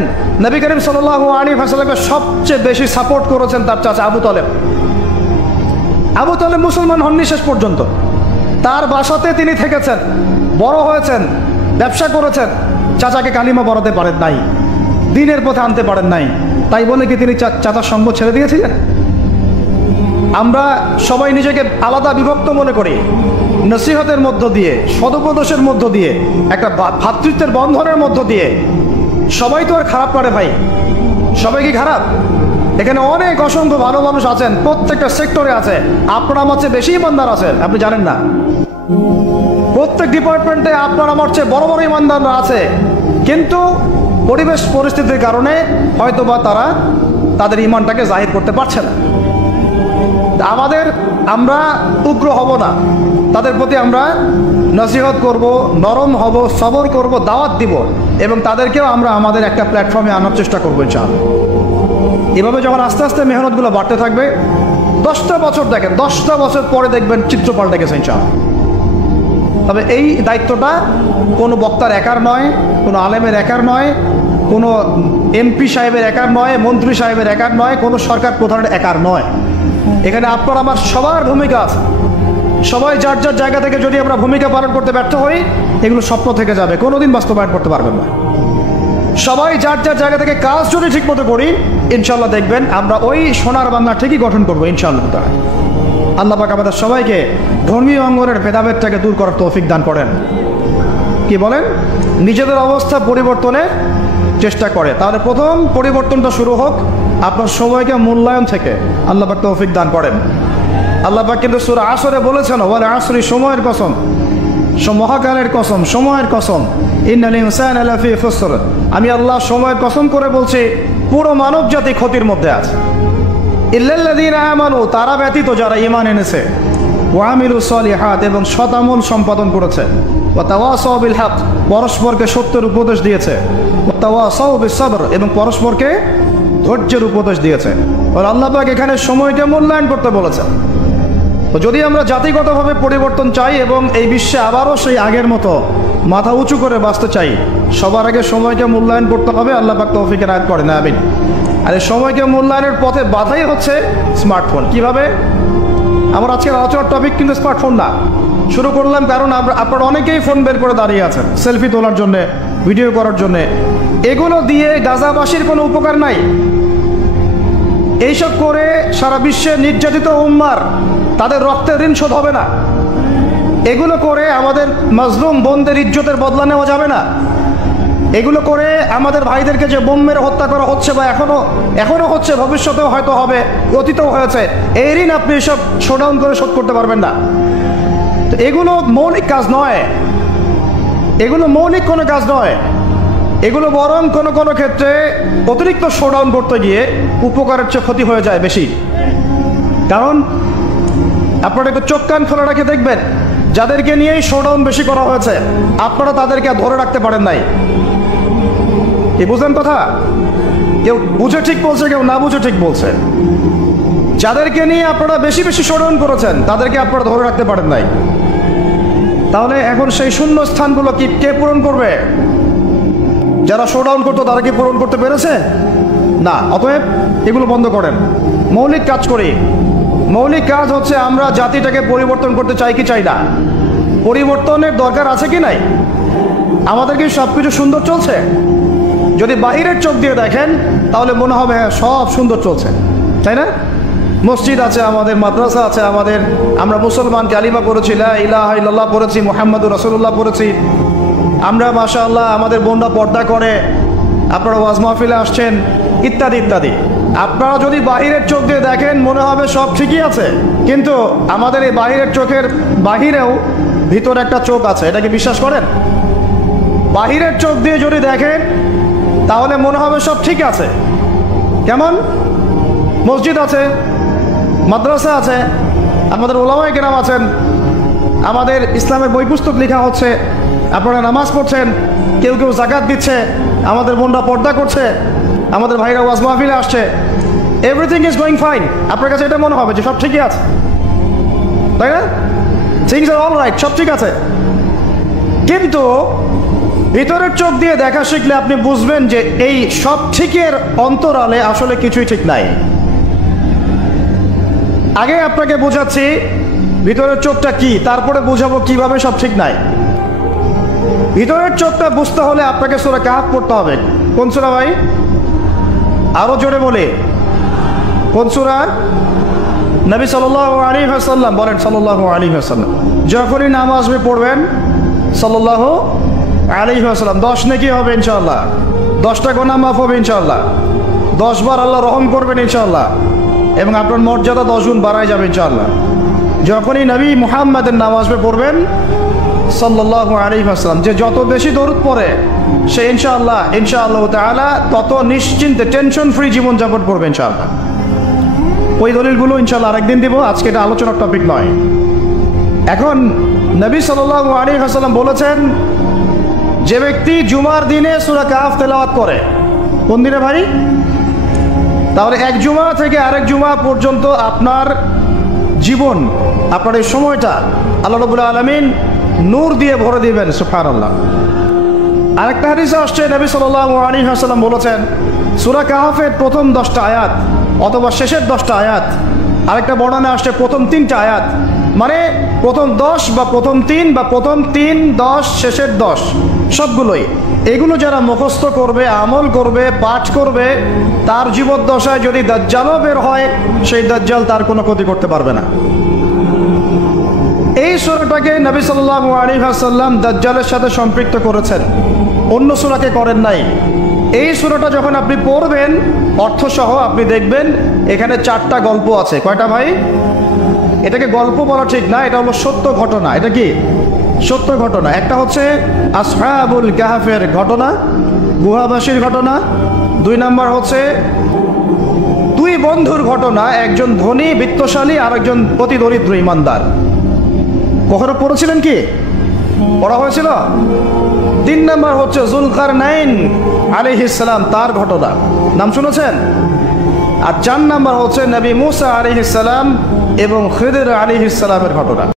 নবী করিম সাল্লাল্লাহু আলাইহি ওয়াসাল্লামকে সবচেয়ে বেশি সাপোর্ট করেছেন তার চাচা আবু তালেব। আবু তালেব মুসলমান হননি শেষ পর্যন্ত। তার বাসাতে তিনি থেকেছেন, বড় হয়েছেন, ব্যবসা করেছেন। চাচাকে কালিমা পড়াতে পারেন নাই, দ্বীনের পথে আনতে পারেন নাই, তাই বলে কি তিনি চাচার সঙ্গ ছেড়ে দিয়েছিলেন? আমরা সবাই নিজেকে আলাদা বিভক্ত মনে করি। নসিহতের মধ্য দিয়ে, সদুপদেশের মধ্য দিয়ে, একটা ভ্রাতৃত্বের বন্ধনের মধ্য দিয়ে। সবাই তো আর খারাপ করে ভাই, সবাই কি খারাপ? এখানে অনেক অসংখ্য ভালো মানুষ আছেন, প্রত্যেকটা সেক্টরে আছে। আপনার আমার চেয়ে বেশি ইমানদার আছেন, আপনি জানেন না? প্রত্যেক ডিপার্টমেন্টে আপনার আমার চেয়ে বড় বড় ইমানদাররা আছে, কিন্তু পরিবেশ পরিস্থিতির কারণে হয়তোবা তারা তাদের ইমানটাকে জাহির করতে পারছে না। আমরা উগ্র হব না, তাদের প্রতি আমরা নসিহত করব, নরম হব, সবর করব, দাওয়াত দিব, এবং তাদেরকেও আমরা আমাদের একটা প্ল্যাটফর্মে আনার চেষ্টা করবো ইনশাআল্লাহ। এভাবে যখন আস্তে আস্তে মেহনতগুলো বাড়তে থাকবে, 10টা বছর দেখেন, 10টা বছর পরে দেখবেন চিত্র পাল্টে গেছে ইনশাআল্লাহ। তবে এই দায়িত্বটা কোনো বক্তার একার নয়, কোনো আলেমের একার নয়, কোনো এমপি সাহেবের একার নয়, মন্ত্রী সাহেবের একার নয়, কোনো সরকার প্রধানের একার নয়। এখানে আপনার আমার সবার ভূমিকা আছে। সবাই যার যার জায়গা থেকে যদি আমরা ভূমিকা পালন করতে ব্যর্থ হই, এগুলো স্বপ্ন থেকে যাবে, কোনোদিন বাস্তবায়ন করতে পারবেন না। সবাই যার যার জায়গা থেকে কাজ যদি ঠিক মতো করি, ইনশাল্লাহ দেখবেন আমরা ওই সোনার বাংলা ঠিকই গঠন করবো ইনশাআল্লাহ তাআলা। আল্লাহ পাক আমাদের সবাইকে ধর্মীয় অঙ্গনের ভেদাভেদটাকে দূর করার তৌফিক দান করেন। কি বলেন? নিজেদের অবস্থা পরিবর্তনের চেষ্টা করে। তাহলে প্রথম পরিবর্তনটা শুরু হোক আপনার সময়কে মূল্যায়ন থেকে। আল্লাহ পাক তৌফিক দান করেন। আল্লাহ পাক কিন্তু সূরা আসরে বলেছেন, ওয়াল আসরি, সময়ের কসম, মহাকালের কসম, সময়ের কসম, ইন্নাল ইনসানা লাফি খুসর। আমি আল্লাহ সময়ের কসম করে বলছি, পুরো মানব জাতি ক্ষতির মধ্যে আছে। ইল্লাল্লাযীনা আমানু, তারা ব্যতীত যারা ঈমান এনেছে, ওয়া আমিলুস সলিহাত, এবং সৎ আমল সম্পাদন করেছে, ওয়া তাওয়াসাউ বিল হক, পরস্পরকে সত্যের উপদেশ দিয়েছে, ওয়া তাওয়াসাউ বিস সবর, এবং পরস্পরকে ধৈর্যের উপদেশ দিয়েছে। আর আল্লাহ পাক এখানে সময়কে মূল্যায়ন করতে বলেছেন। তো যদি আমরা জাতিগতভাবে পরিবর্তন চাই এবং এই বিশ্বে আবারও সেই আগের মতো মাথা উঁচু করে বাঁচতে চাই, সবার আগে সময়কে মূল্যায়ন করতে হবে। আল্লাহ পাক তৌফিক এনায়েত করেন, আমিন। আর এই সময়কে মূল্যায়নের পথে বাধাই হচ্ছে স্মার্টফোন। কিভাবে? আমার আজকের আলোচনার টপিক কিন্তু স্মার্টফোন না। শুরু করলাম কারণ আপনারা অনেকেই ফোন বের করে দাঁড়িয়ে আছেন সেলফি তোলার জন্যে, ভিডিও করার জন্যে। এগুলো দিয়ে গাজাবাসীর কোনো উপকার নাই। এইসব করে সারা বিশ্বে নির্যাতিত উম্মার তাদের রক্তের ঋণ শোধ হবে না। এগুলো করে আমাদের মাজলুম বোনদের ইজ্জতের বদলা নেওয়া যাবে না। এগুলো করে আমাদের ভাইদেরকে যে বোম মেরে হত্যা করা হচ্ছে, বা এখনো হচ্ছে, ভবিষ্যতেও হয়তো হবে, অতীতেও হয়েছে, এই ঋণ আপনি এসব শোডাউন করে শোধ করতে পারবেন না। তো এগুলো মৌলিক কাজ নয়, এগুলো মৌলিক কোনো কাজ নয়। এগুলো বরং কোনো কোনো ক্ষেত্রে অতিরিক্ত শোডাউন করতে গিয়ে উপকারের চেয়ে ক্ষতি হয়ে যায় বেশি। কারণ আপনারা একটু চোখ কান খোলা রাখে দেখবেন, যাদেরকে নিয়েই শোডাউন বেশি করা হয়েছে, আপনারা তাদেরকে ধরে রাখতে পারেন নাই। কি বুঝলেন কথা? কেউ বুঝে ঠিক বলছে, কেউ না বুঝে ঠিক বলছে। যাদেরকে নিয়ে আপনারা বেশি বেশি শোডাউন করেছেন, তাদেরকে আপনারা ধরে রাখতে পারেন নাই। তাহলে এখন সেই শূন্য স্থানগুলো কি কে পূরণ করবে? যারা শোডাউন করতো তারা কি পূরণ করতে পেরেছে? না। অতএব এগুলো বন্ধ করেন, মৌলিক কাজ করি। মৌলিক কাজ হচ্ছে আমরা জাতিটাকে পরিবর্তন করতে চাই কি চাই না? পরিবর্তনের দরকার আছে কি নাই? আমাদের কি সব কিছু সুন্দর চলছে? যদি বাহিরের চোখ দিয়ে দেখেন তাহলে মনে হবে হ্যাঁ সব সুন্দর চলছে, তাই না? মসজিদ আছে, আমাদের মাদ্রাসা আছে, আমাদের আমরা মুসলমান কালিমা পড়েছি, লা ইলাহা ইল্লাল্লাহ পড়েছি, মুহাম্মাদুর রাসূলুল্লাহ পড়েছি। আমরা মাশাআল্লাহ আমাদের বোনরা পর্দা করে, আপনারা ওয়াজ মাহফিলে আসছেন, ইত্যাদি ইত্যাদি। আপনারা যদি বাহিরের চোখ দিয়ে দেখেন মনে হবে সব ঠিকই আছে, কিন্তু আমাদের এই বাহিরের চোখের বাহিরেও ভিতরে একটা চোখ আছে, এটা কি বিশ্বাস করেন? বাহিরের চোখ দিয়ে যদি দেখেন তাহলে মনে হবে সব ঠিক আছে। কেমন? মসজিদ আছে, মাদ্রাসা আছে, আমাদের ওলামায়ে কেরাম আছেন, আমাদের ইসলামের বই পুস্তক লেখা হচ্ছে, আপনারা নামাজ পড়ছেন, কেউ কেউ যাকাত দিচ্ছে, আমাদের বোনরা পর্দা করছে, আমাদের ভাইরা ওয়াজ মাহফিলে আসছে, এভরিথিং ইজ গোয়িং ফাইন। আপনার কাছে এটা মনে হবে যে সব ঠিকই আছে, তাই না? থিংস আর অল রাইট, সব ঠিক আছে। কিন্তু ভিতরের চোখ দিয়ে দেখা শিখলে আপনি বুঝবেন যে এই সব ঠিকের অন্তরালে আসলে কিছুই ঠিক নাই। আগে আপনাকে বোঝাচ্ছি ভিতরের চোখটা কি, তারপরে বুঝাবো কিভাবে সব ঠিক নাই। ভিতরের চোখটা বুঝতে হলে আপনাকে সূরা কাহফ পড়তে হবে। কোন সূরা ভাই? আরো জোরে বলে, কোন সূরা? নবী সাল্লাল্লাহু আলাইহি ওয়াসাল্লাম বলেন, সাল্লাল্লাহু আলাইহি ওয়াসাল্লাম যখনই নামাজ পড়বেন সাল্লাল্লাহু আলাইহি ওয়াসাল্লাম 10 নেকি হবে ইনশাআল্লাহ, 10টা গুনাহ মাফ হবে ইনশাআল্লাহ, 10 বার আল্লাহ রহম করবেন ইনশাআল্লাহ, এবং আপনার মর্যাদা 10 গুণ বাড়ায় যাবে ইনশাআল্লাহ। যখনই নবী মুহাম্মাদের নামাজ পড়বেন সাল্লাল্লাহু আলাইহি ওয়াসাল্লাম, যে যত বেশি দরুদ পড়ে সে ইনশাআল্লাহ তাআলা তত নিশ্চিন্তে টেনশন ফ্রি জীবন যাপন করবে ইনশাআল্লাহ। ওই দলিলগুলো ইনশাআল্লাহ আরেকদিন দিব, আজকে এটা আলোচনার টপিক নয়। এখন নবী সাল্লাল্লাহু আলাইহি ওয়াসাল্লাম বলেছেন, যে ব্যক্তি জুমার দিনে সূরা কাহফ তেলাওয়াত করে, কোন দিনে ভাই? তাহলে এক জুমা থেকে আরেক জুমা পর্যন্ত আপনার জীবন, আপনার এই সময়টা আল্লাহ রাব্বুল আলামিন নূর দিয়ে ভরে দিবেন, সুবহানাল্লাহ। আরেকটা হাদিসে আসছে নবী সাল্লাল্লাহু আলাইহি ওয়াসাল্লাম বলেছেন, সূরা কাহফের প্রথম 10টা আয়াত অথবা শেষের 10টা আয়াত, আরেকটা বর্ণনা আসছে প্রথম 3টা আয়াত, মানে প্রথম 10 বা প্রথম 3 বা প্রথম 3, 10, শেষের 10 সবগুলোই, এগুলো যারা মুখস্থ করবে, আমল করবে, পাঠ করবে, তার জীবদ্দশায় যদি দাজ্জালও বের হয় সেই দাজ্জাল তার কোনো ক্ষতি করতে পারবে না। এই সূরাটাকে নবী সাল্লাল্লাহু আলাইহি ওয়াসাল্লাম দাজ্জালের সাথে সম্পৃক্ত করেছেন, অন্য সূরাকে করেন নাই। এই সূরাটা যখন আপনি পড়বেন অর্থসহ, আপনি দেখবেন এখানে 4টা গল্প আছে। কয়টা ভাই? এটাকে গল্প বলা ঠিক না, এটা হলো সত্য ঘটনা। এটা কি? সত্য ঘটনা। একটা হচ্ছে আসহাবুল কাহফের ঘটনা, গুহাবাসীর ঘটনা। 2 নাম্বার হচ্ছে 2 বন্ধুর ঘটনা, একজন ধনী বিত্তশালী আর একজন অতি দরিদ্র ইমানদার। কখনো পড়েছিলেন কি? পড়া হয়েছিল? 3 নাম্বার হচ্ছে যুলকারনাইন আলাইহিস সালাম, তার ঘটনা, নাম শুনেছেন? আর 4 নাম্বার হচ্ছে নবী মুসা আলাইহিস সালাম এবং খিদর আলাইহিস সালামের ঘটনা।